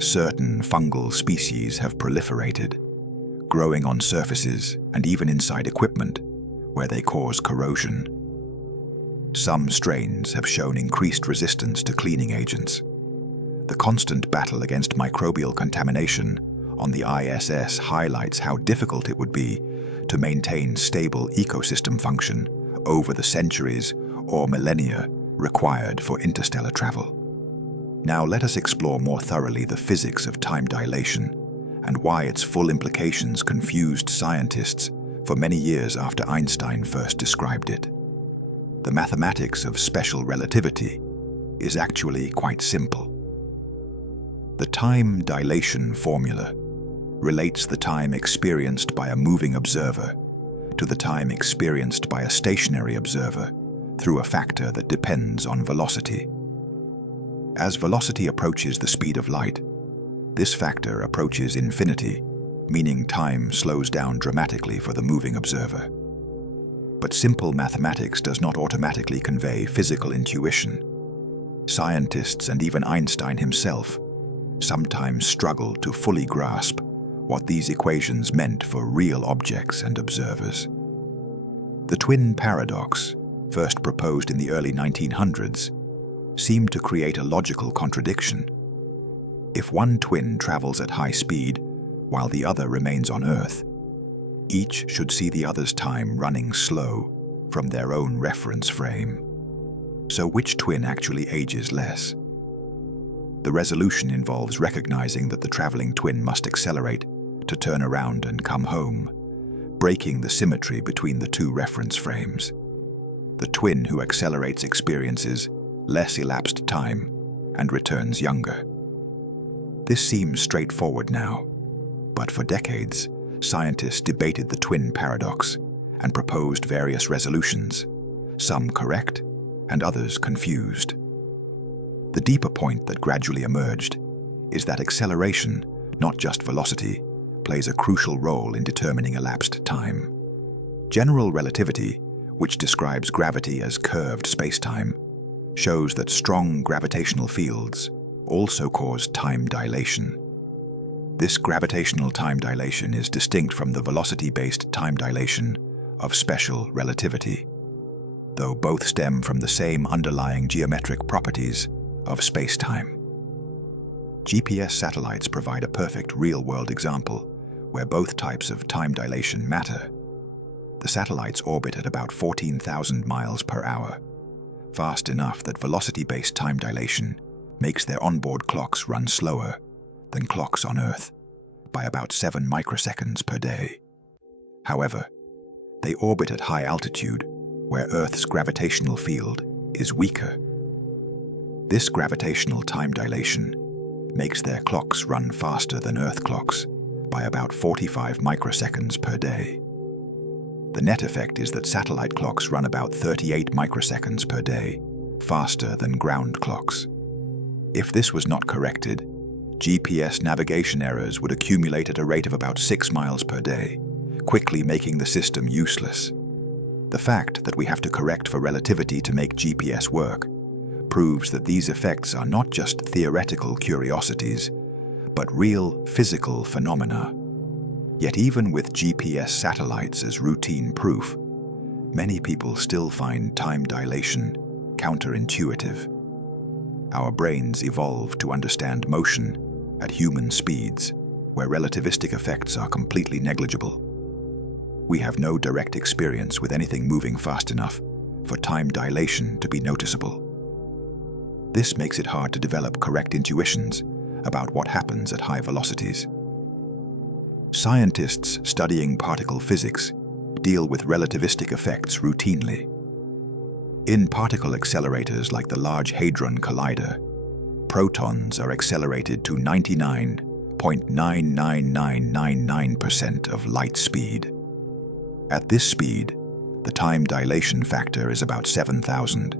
Certain fungal species have proliferated, growing on surfaces and even inside equipment where they cause corrosion. Some strains have shown increased resistance to cleaning agents. The constant battle against microbial contamination on the ISS highlights how difficult it would be to maintain stable ecosystem function over the centuries or millennia required for interstellar travel. Now let us explore more thoroughly the physics of time dilation and why its full implications confused scientists for many years after Einstein first described it. The mathematics of special relativity is actually quite simple. The time dilation formula relates the time experienced by a moving observer to the time experienced by a stationary observer through a factor that depends on velocity. As velocity approaches the speed of light, this factor approaches infinity, meaning time slows down dramatically for the moving observer. But simple mathematics does not automatically convey physical intuition. Scientists and even Einstein himself sometimes struggle to fully grasp what these equations meant for real objects and observers. The twin paradox, first proposed in the early 1900s, seemed to create a logical contradiction. If one twin travels at high speed while the other remains on Earth, each should see the other's time running slow from their own reference frame. So which twin actually ages less? The resolution involves recognizing that the traveling twin must accelerate to turn around and come home, breaking the symmetry between the two reference frames. The twin who accelerates experiences less elapsed time and returns younger. This seems straightforward now, but for decades, scientists debated the twin paradox and proposed various resolutions, some correct and others confused. The deeper point that gradually emerged is that acceleration, not just velocity, plays a crucial role in determining elapsed time. General relativity, which describes gravity as curved spacetime, shows that strong gravitational fields also cause time dilation. This gravitational time dilation is distinct from the velocity-based time dilation of special relativity, though both stem from the same underlying geometric properties of spacetime. GPS satellites provide a perfect real-world example where both types of time dilation matter. The satellites orbit at about 14,000 miles per hour, fast enough that velocity-based time dilation makes their onboard clocks run slower than clocks on Earth, by about 7 microseconds per day. However, they orbit at high altitude, where Earth's gravitational field is weaker. This gravitational time dilation makes their clocks run faster than Earth clocks by about 45 microseconds per day. The net effect is that satellite clocks run about 38 microseconds per day, faster than ground clocks. If this was not corrected, GPS navigation errors would accumulate at a rate of about 6 miles per day, quickly making the system useless. The fact that we have to correct for relativity to make GPS work proves that these effects are not just theoretical curiosities, but real physical phenomena. Yet even with GPS satellites as routine proof, many people still find time dilation counterintuitive. Our brains evolved to understand motion at human speeds, where relativistic effects are completely negligible. We have no direct experience with anything moving fast enough for time dilation to be noticeable. This makes it hard to develop correct intuitions about what happens at high velocities. Scientists studying particle physics deal with relativistic effects routinely. In particle accelerators like the Large Hadron Collider, protons are accelerated to 99.99999% of light speed. At this speed, the time dilation factor is about 7,000.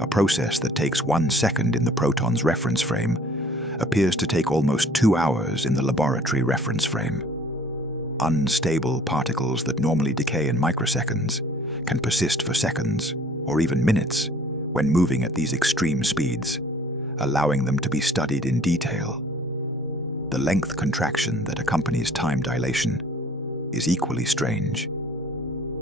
A process that takes 1 second in the proton's reference frame appears to take almost 2 hours in the laboratory reference frame. Unstable particles that normally decay in microseconds can persist for seconds or even minutes when moving at these extreme speeds, allowing them to be studied in detail. The length contraction that accompanies time dilation is equally strange.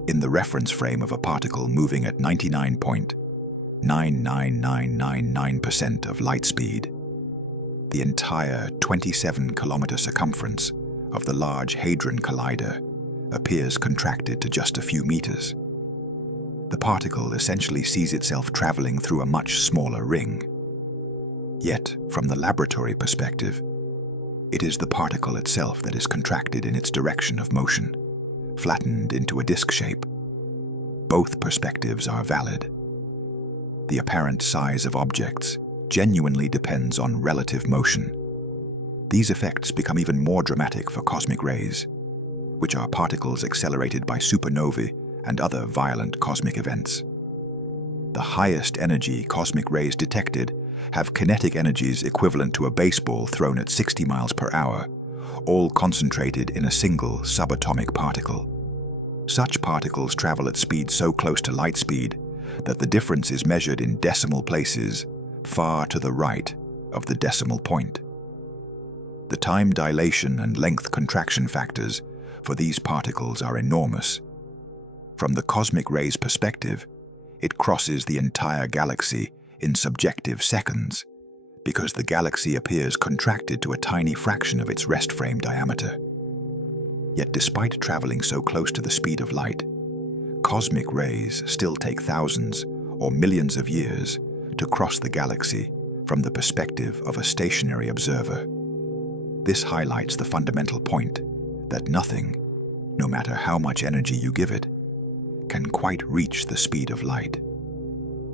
In the reference frame of a particle moving at 99.99999% of light speed, the entire 27-kilometer circumference of the Large Hadron Collider appears contracted to just a few meters. The particle essentially sees itself traveling through a much smaller ring. Yet, from the laboratory perspective, it is the particle itself that is contracted in its direction of motion, flattened into a disk shape. Both perspectives are valid. The apparent size of objects genuinely depends on relative motion. These effects become even more dramatic for cosmic rays, which are particles accelerated by supernovae and other violent cosmic events. The highest energy cosmic rays detected have kinetic energies equivalent to a baseball thrown at 60 miles per hour, all concentrated in a single subatomic particle. Such particles travel at speeds so close to light speed that the difference is measured in decimal places far to the right of the decimal point. The time dilation and length contraction factors for these particles are enormous. From the cosmic ray's perspective, it crosses the entire galaxy in subjective seconds, because the galaxy appears contracted to a tiny fraction of its rest frame diameter. Yet despite traveling so close to the speed of light, cosmic rays still take thousands or millions of years to cross the galaxy from the perspective of a stationary observer. This highlights the fundamental point that nothing, no matter how much energy you give it, can quite reach the speed of light.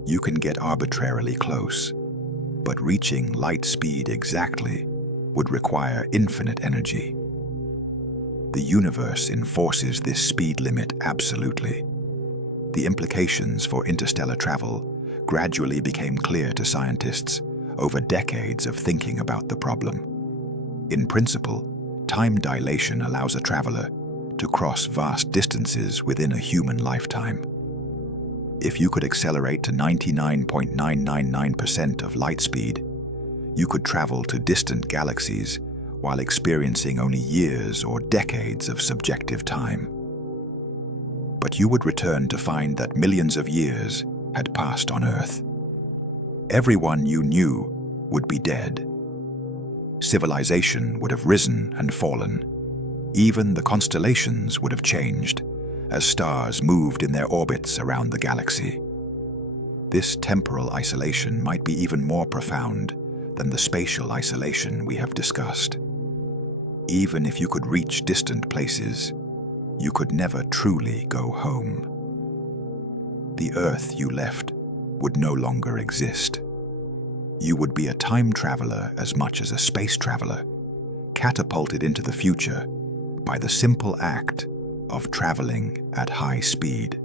You can get arbitrarily close, but reaching light speed exactly would require infinite energy. The universe enforces this speed limit absolutely. The implications for interstellar travel gradually became clear to scientists over decades of thinking about the problem. In principle, time dilation allows a traveler to cross vast distances within a human lifetime. If you could accelerate to 99.999% of light speed, you could travel to distant galaxies while experiencing only years or decades of subjective time. But you would return to find that millions of years had passed on Earth. Everyone you knew would be dead. Civilization would have risen and fallen. Even the constellations would have changed as stars moved in their orbits around the galaxy. This temporal isolation might be even more profound than the spatial isolation we have discussed. Even if you could reach distant places, you could never truly go home. The Earth you left would no longer exist. You would be a time traveler as much as a space traveler, catapulted into the future by the simple act of traveling at high speed.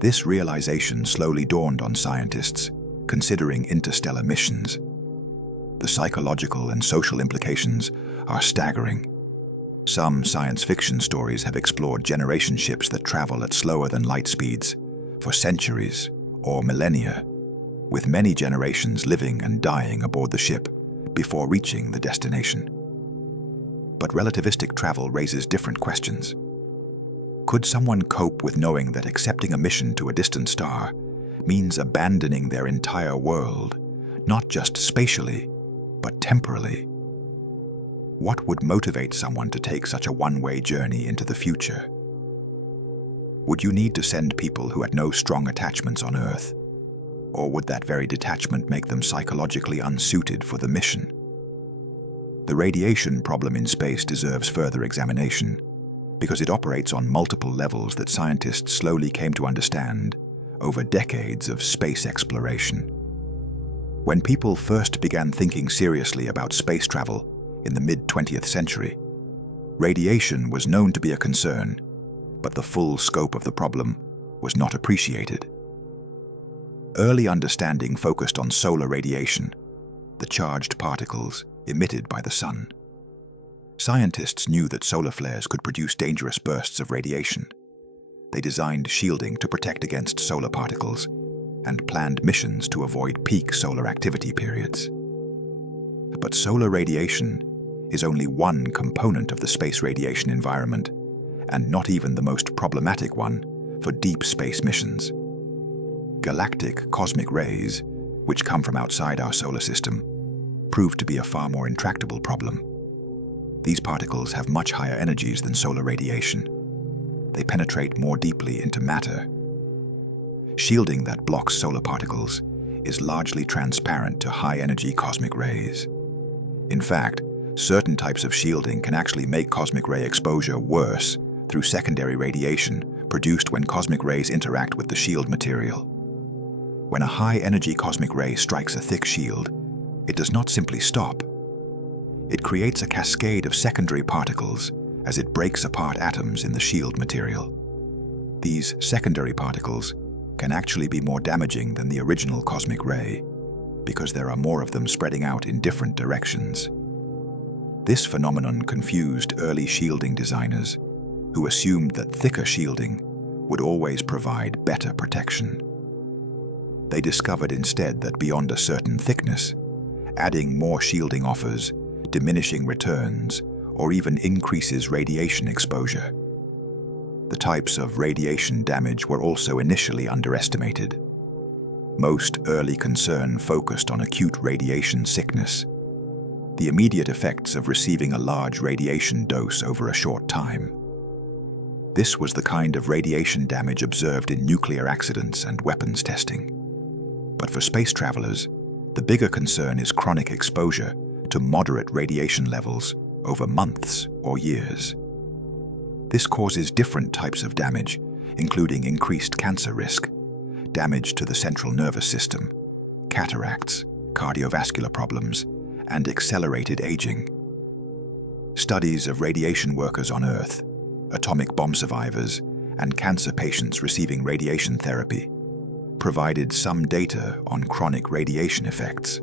This realization slowly dawned on scientists considering interstellar missions. The psychological and social implications are staggering. Some science fiction stories have explored generation ships that travel at slower than light speeds for centuries or millennia, with many generations living and dying aboard the ship before reaching the destination. But relativistic travel raises different questions. Could someone cope with knowing that accepting a mission to a distant star means abandoning their entire world, not just spatially, but temporally? What would motivate someone to take such a one-way journey into the future? Would you need to send people who had no strong attachments on Earth? Or would that very detachment make them psychologically unsuited for the mission? The radiation problem in space deserves further examination, because it operates on multiple levels that scientists slowly came to understand over decades of space exploration. When people first began thinking seriously about space travel in the mid-20th century, radiation was known to be a concern, but the full scope of the problem was not appreciated. Early understanding focused on solar radiation, the charged particles emitted by the sun. Scientists knew that solar flares could produce dangerous bursts of radiation. They designed shielding to protect against solar particles and planned missions to avoid peak solar activity periods. But solar radiation is only one component of the space radiation environment, and not even the most problematic one for deep space missions. Galactic cosmic rays, which come from outside our solar system, proved to be a far more intractable problem. These particles have much higher energies than solar radiation. They penetrate more deeply into matter. Shielding that blocks solar particles is largely transparent to high-energy cosmic rays. In fact, certain types of shielding can actually make cosmic ray exposure worse through secondary radiation produced when cosmic rays interact with the shield material. When a high-energy cosmic ray strikes a thick shield, it does not simply stop. It creates a cascade of secondary particles as it breaks apart atoms in the shield material. These secondary particles can actually be more damaging than the original cosmic ray because there are more of them spreading out in different directions. This phenomenon confused early shielding designers, who assumed that thicker shielding would always provide better protection. They discovered instead that beyond a certain thickness, adding more shielding offers diminishing returns or even increases radiation exposure. The types of radiation damage were also initially underestimated. Most early concern focused on acute radiation sickness, the immediate effects of receiving a large radiation dose over a short time. This was the kind of radiation damage observed in nuclear accidents and weapons testing. But for space travelers, the bigger concern is chronic exposure to moderate radiation levels over months or years. This causes different types of damage, including increased cancer risk, damage to the central nervous system, cataracts, cardiovascular problems, and accelerated aging. Studies of radiation workers on Earth, atomic bomb survivors, and cancer patients receiving radiation therapy provided some data on chronic radiation effects.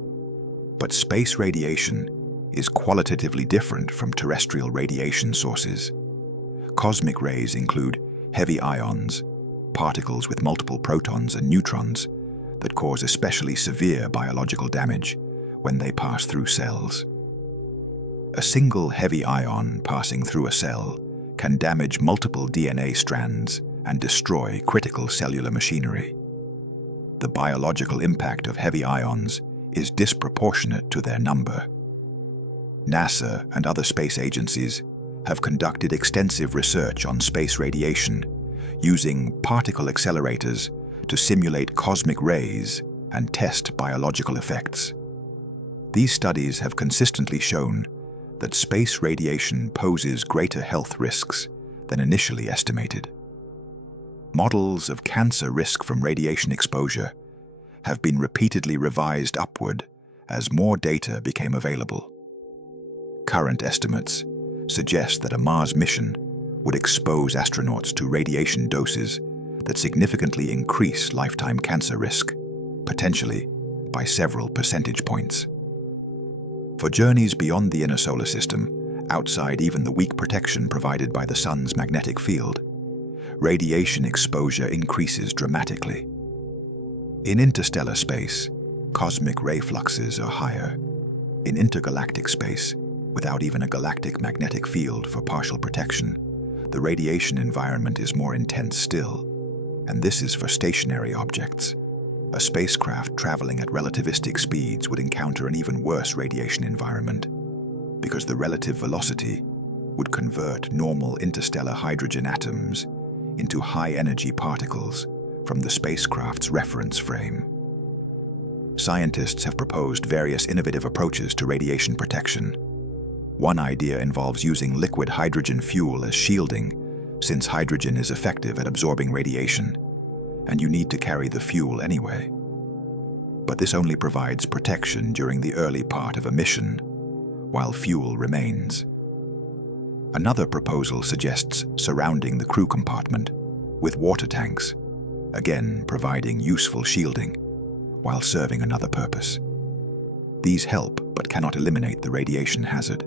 But space radiation is qualitatively different from terrestrial radiation sources. Cosmic rays include heavy ions, particles with multiple protons and neutrons that cause especially severe biological damage when they pass through cells. A single heavy ion passing through a cell can damage multiple DNA strands and destroy critical cellular machinery. The biological impact of heavy ions is disproportionate to their number. NASA and other space agencies have conducted extensive research on space radiation using particle accelerators to simulate cosmic rays and test biological effects. These studies have consistently shown that space radiation poses greater health risks than initially estimated. Models of cancer risk from radiation exposure have been repeatedly revised upward as more data became available. Current estimates suggest that a Mars mission would expose astronauts to radiation doses that significantly increase lifetime cancer risk, potentially by several percentage points. For journeys beyond the inner solar system, outside even the weak protection provided by the sun's magnetic field, radiation exposure increases dramatically. In interstellar space, cosmic ray fluxes are higher. In intergalactic space, without even a galactic magnetic field for partial protection, the radiation environment is more intense still, and this is for stationary objects. A spacecraft traveling at relativistic speeds would encounter an even worse radiation environment, because the relative velocity would convert normal interstellar hydrogen atoms into high-energy particles from the spacecraft's reference frame. Scientists have proposed various innovative approaches to radiation protection. One idea involves using liquid hydrogen fuel as shielding, since hydrogen is effective at absorbing radiation, and you need to carry the fuel anyway. But this only provides protection during the early part of a mission, while fuel remains. Another proposal suggests surrounding the crew compartment with water tanks, again providing useful shielding, while serving another purpose. These help but cannot eliminate the radiation hazard.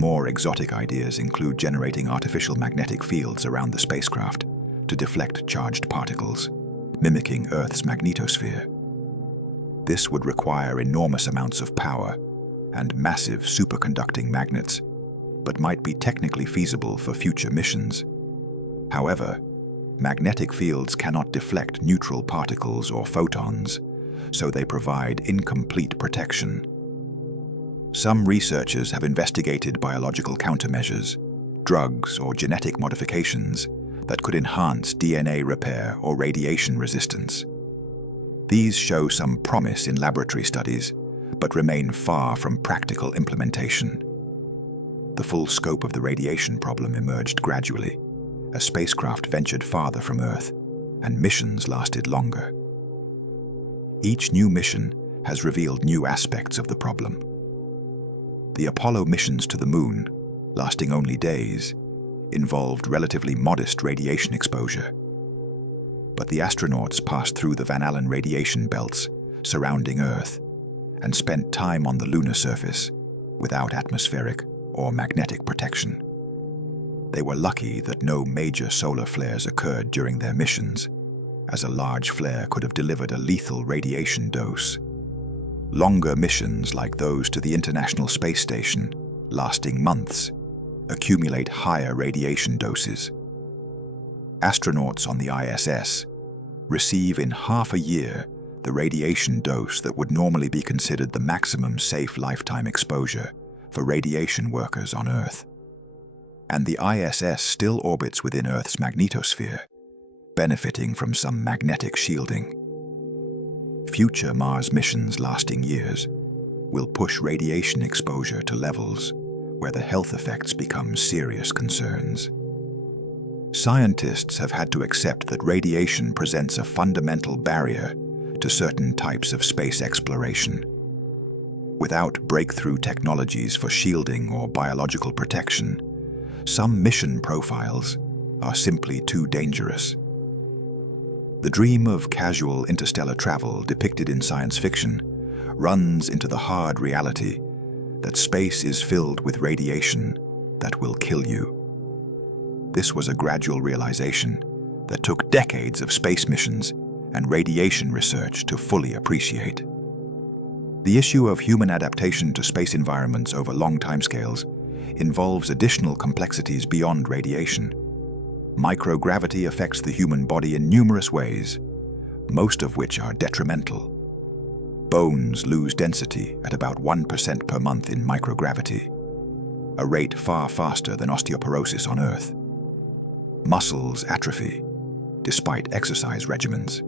More exotic ideas include generating artificial magnetic fields around the spacecraft to deflect charged particles, mimicking Earth's magnetosphere. This would require enormous amounts of power and massive superconducting magnets, but might be technically feasible for future missions. However, magnetic fields cannot deflect neutral particles or photons, so they provide incomplete protection. Some researchers have investigated biological countermeasures, drugs or genetic modifications that could enhance DNA repair or radiation resistance. These show some promise in laboratory studies, but remain far from practical implementation. The full scope of the radiation problem emerged gradually as spacecraft ventured farther from Earth and missions lasted longer. Each new mission has revealed new aspects of the problem. The Apollo missions to the Moon, lasting only days, involved relatively modest radiation exposure. But the astronauts passed through the Van Allen radiation belts surrounding Earth and spent time on the lunar surface without atmospheric or magnetic protection. They were lucky that no major solar flares occurred during their missions, as a large flare could have delivered a lethal radiation dose. Longer missions like those to the International Space Station, lasting months, accumulate higher radiation doses. Astronauts on the ISS receive in half a year the radiation dose that would normally be considered the maximum safe lifetime exposure for radiation workers on Earth. And the ISS still orbits within Earth's magnetosphere, benefiting from some magnetic shielding. Future Mars missions lasting years will push radiation exposure to levels where the health effects become serious concerns. Scientists have had to accept that radiation presents a fundamental barrier to certain types of space exploration. Without breakthrough technologies for shielding or biological protection, some mission profiles are simply too dangerous. The dream of casual interstellar travel depicted in science fiction runs into the hard reality that space is filled with radiation that will kill you. This was a gradual realization that took decades of space missions and radiation research to fully appreciate. The issue of human adaptation to space environments over long timescales involves additional complexities beyond radiation. Microgravity affects the human body in numerous ways, most of which are detrimental. Bones lose density at about 1% per month in microgravity, a rate far faster than osteoporosis on Earth. Muscles atrophy, despite exercise regimens.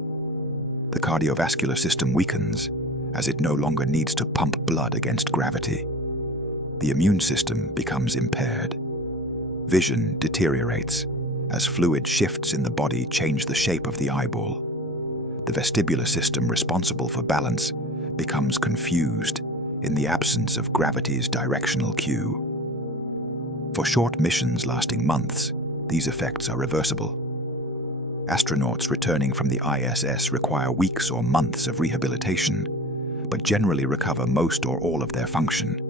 The cardiovascular system weakens, as it no longer needs to pump blood against gravity. The immune system becomes impaired. Vision deteriorates as fluid shifts in the body change the shape of the eyeball. The vestibular system responsible for balance becomes confused in the absence of gravity's directional cue. For short missions lasting months, these effects are reversible. Astronauts returning from the ISS require weeks or months of rehabilitation, but generally recover most or all of their function.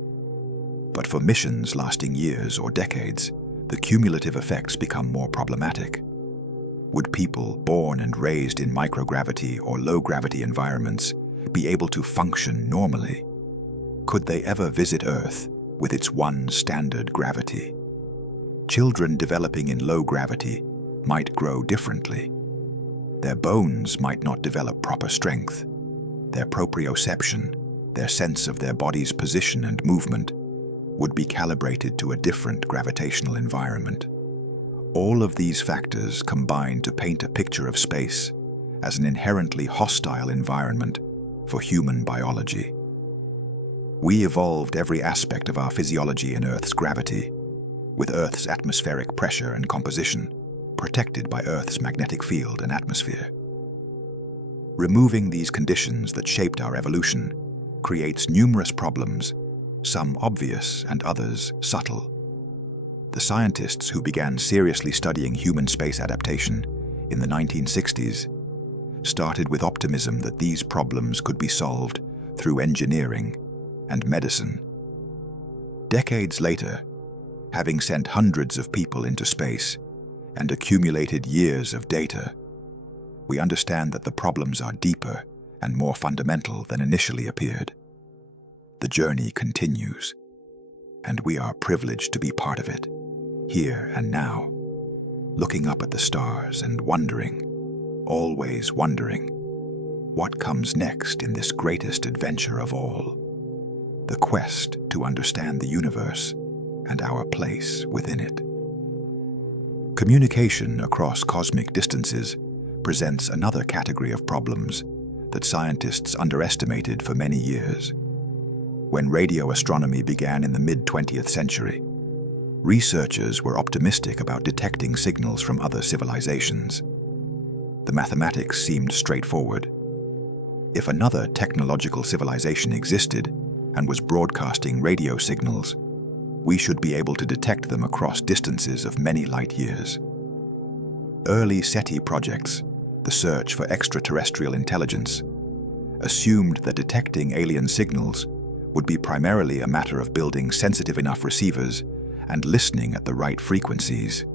But for missions lasting years or decades, the cumulative effects become more problematic. Would people born and raised in microgravity or low-gravity environments be able to function normally? Could they ever visit Earth with its one standard gravity? Children developing in low gravity might grow differently. Their bones might not develop proper strength. Their proprioception, their sense of their body's position and movement, would be calibrated to a different gravitational environment. All of these factors combine to paint a picture of space as an inherently hostile environment for human biology. We evolved every aspect of our physiology in Earth's gravity, with Earth's atmospheric pressure and composition, protected by Earth's magnetic field and atmosphere. Removing these conditions that shaped our evolution creates numerous problems, some obvious and others subtle. The scientists who began seriously studying human space adaptation in the 1960s started with optimism that these problems could be solved through engineering and medicine. Decades later, having sent hundreds of people into space and accumulated years of data, we understand that the problems are deeper and more fundamental than initially appeared. The journey continues, and we are privileged to be part of it, here and now, looking up at the stars and wondering, always wondering, what comes next in this greatest adventure of all, the quest to understand the universe and our place within it. Communication across cosmic distances presents another category of problems that scientists underestimated for many years. When radio astronomy began in the mid-20th century, researchers were optimistic about detecting signals from other civilizations. The mathematics seemed straightforward. If another technological civilization existed and was broadcasting radio signals, we should be able to detect them across distances of many light years. Early SETI projects, the search for extraterrestrial intelligence, assumed that detecting alien signals would be primarily a matter of building sensitive enough receivers and listening at the right frequencies.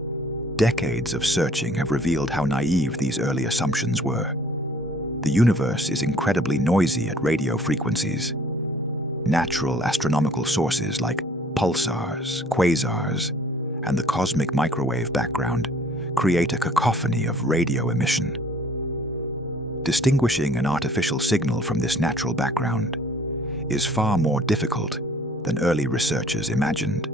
Decades of searching have revealed how naive these early assumptions were. The universe is incredibly noisy at radio frequencies. Natural astronomical sources like pulsars, quasars, and the cosmic microwave background create a cacophony of radio emission. Distinguishing an artificial signal from this natural background is far more difficult than early researchers imagined.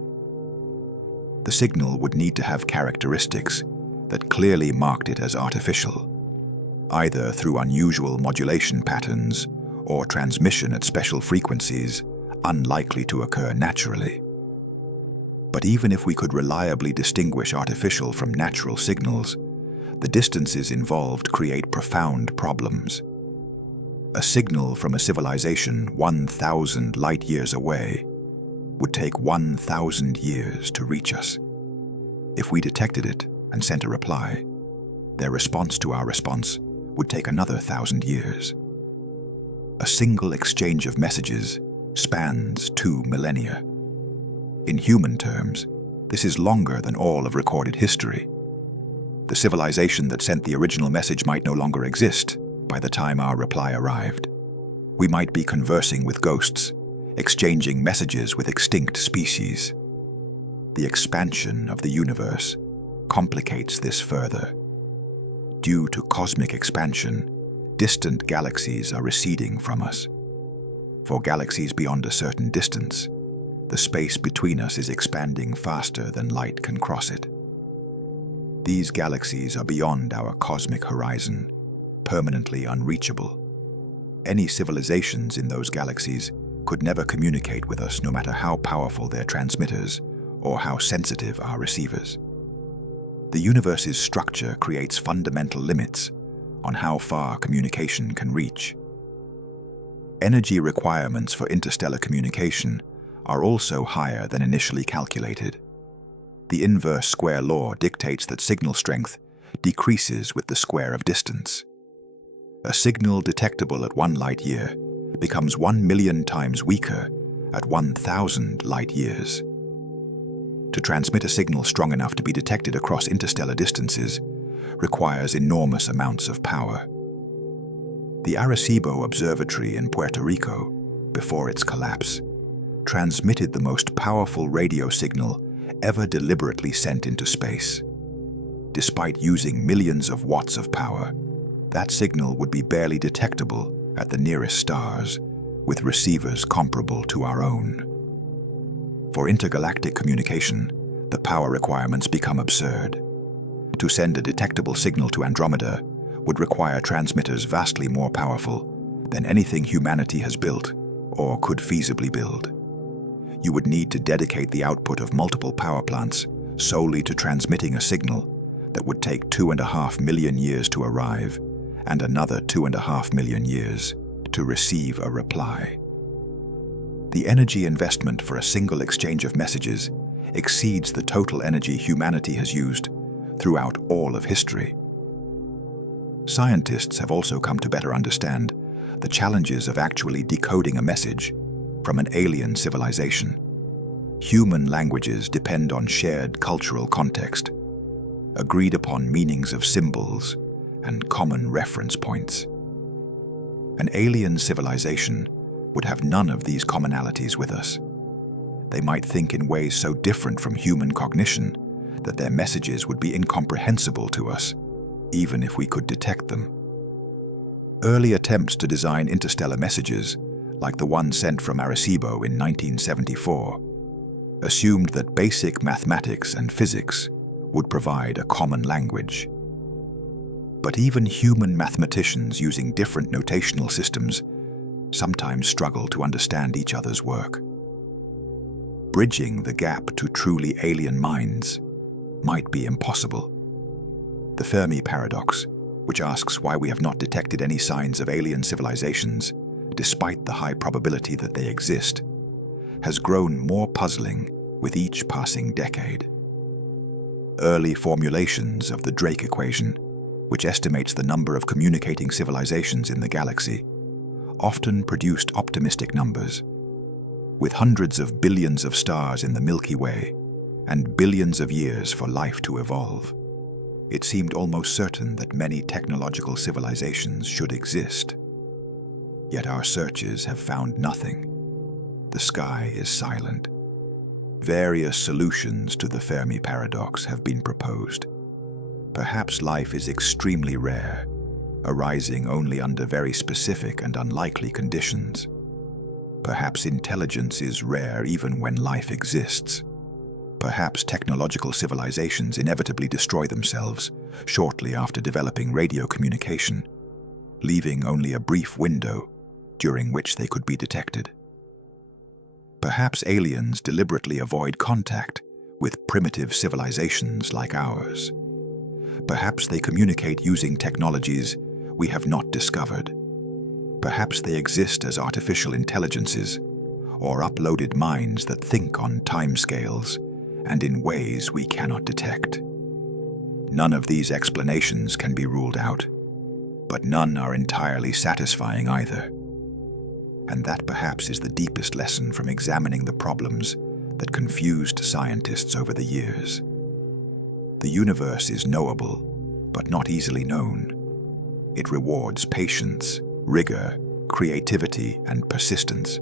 The signal would need to have characteristics that clearly marked it as artificial, either through unusual modulation patterns or transmission at special frequencies unlikely to occur naturally. But even if we could reliably distinguish artificial from natural signals, the distances involved create profound problems. A signal from a civilization 1,000 light-years away would take 1,000 years to reach us. If we detected it and sent a reply, their response to our response would take another 1,000 years. A single exchange of messages spans 2 millennia. In human terms, this is longer than all of recorded history. The civilization that sent the original message might no longer exist by the time our reply arrived. We might be conversing with ghosts, exchanging messages with extinct species. The expansion of the universe complicates this further. Due to cosmic expansion, distant galaxies are receding from us. For galaxies beyond a certain distance, the space between us is expanding faster than light can cross it. These galaxies are beyond our cosmic horizon, permanently unreachable. Any civilizations in those galaxies could never communicate with us no matter how powerful their transmitters or how sensitive our receivers. The universe's structure creates fundamental limits on how far communication can reach. Energy requirements for interstellar communication are also higher than initially calculated. The inverse square law dictates that signal strength decreases with the square of distance. A signal detectable at 1 light-year becomes 1 million times weaker at 1,000 light-years. To transmit a signal strong enough to be detected across interstellar distances requires enormous amounts of power. The Arecibo Observatory in Puerto Rico, before its collapse, transmitted the most powerful radio signal ever deliberately sent into space. Despite using millions of watts of power, that signal would be barely detectable at the nearest stars, with receivers comparable to our own. For intergalactic communication, the power requirements become absurd. To send a detectable signal to Andromeda would require transmitters vastly more powerful than anything humanity has built or could feasibly build. You would need to dedicate the output of multiple power plants solely to transmitting a signal that would take 2.5 million years to arrive and another 2.5 million years to receive a reply. The energy investment for a single exchange of messages exceeds the total energy humanity has used throughout all of history. Scientists have also come to better understand the challenges of actually decoding a message from an alien civilization. Human languages depend on shared cultural context, agreed upon meanings of symbols, and common reference points. An alien civilization would have none of these commonalities with us. They might think in ways so different from human cognition that their messages would be incomprehensible to us, even if we could detect them. Early attempts to design interstellar messages, like the one sent from Arecibo in 1974, assumed that basic mathematics and physics would provide a common language. But even human mathematicians using different notational systems sometimes struggle to understand each other's work. Bridging the gap to truly alien minds might be impossible. The Fermi paradox, which asks why we have not detected any signs of alien civilizations, despite the high probability that they exist, has grown more puzzling with each passing decade. Early formulations of the Drake equation, which estimates the number of communicating civilizations in the galaxy, often produced optimistic numbers. With hundreds of billions of stars in the Milky Way and billions of years for life to evolve, it seemed almost certain that many technological civilizations should exist. Yet our searches have found nothing. The sky is silent. Various solutions to the Fermi paradox have been proposed. Perhaps life is extremely rare, arising only under very specific and unlikely conditions. Perhaps intelligence is rare even when life exists. Perhaps technological civilizations inevitably destroy themselves shortly after developing radio communication, leaving only a brief window during which they could be detected. Perhaps aliens deliberately avoid contact with primitive civilizations like ours. Perhaps they communicate using technologies we have not discovered. Perhaps they exist as artificial intelligences or uploaded minds that think on timescales and in ways we cannot detect. None of these explanations can be ruled out, but none are entirely satisfying either. And that perhaps is the deepest lesson from examining the problems that confused scientists over the years. The universe is knowable, but not easily known. It rewards patience, rigor, creativity, and persistence.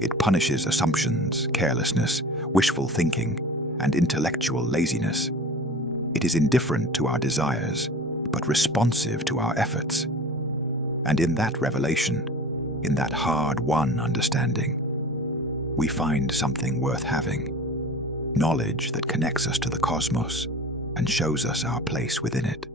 It punishes assumptions, carelessness, wishful thinking, and intellectual laziness. It is indifferent to our desires, but responsive to our efforts. And in that revelation, in that hard-won understanding, we find something worth having, knowledge that connects us to the cosmos and shows us our place within it.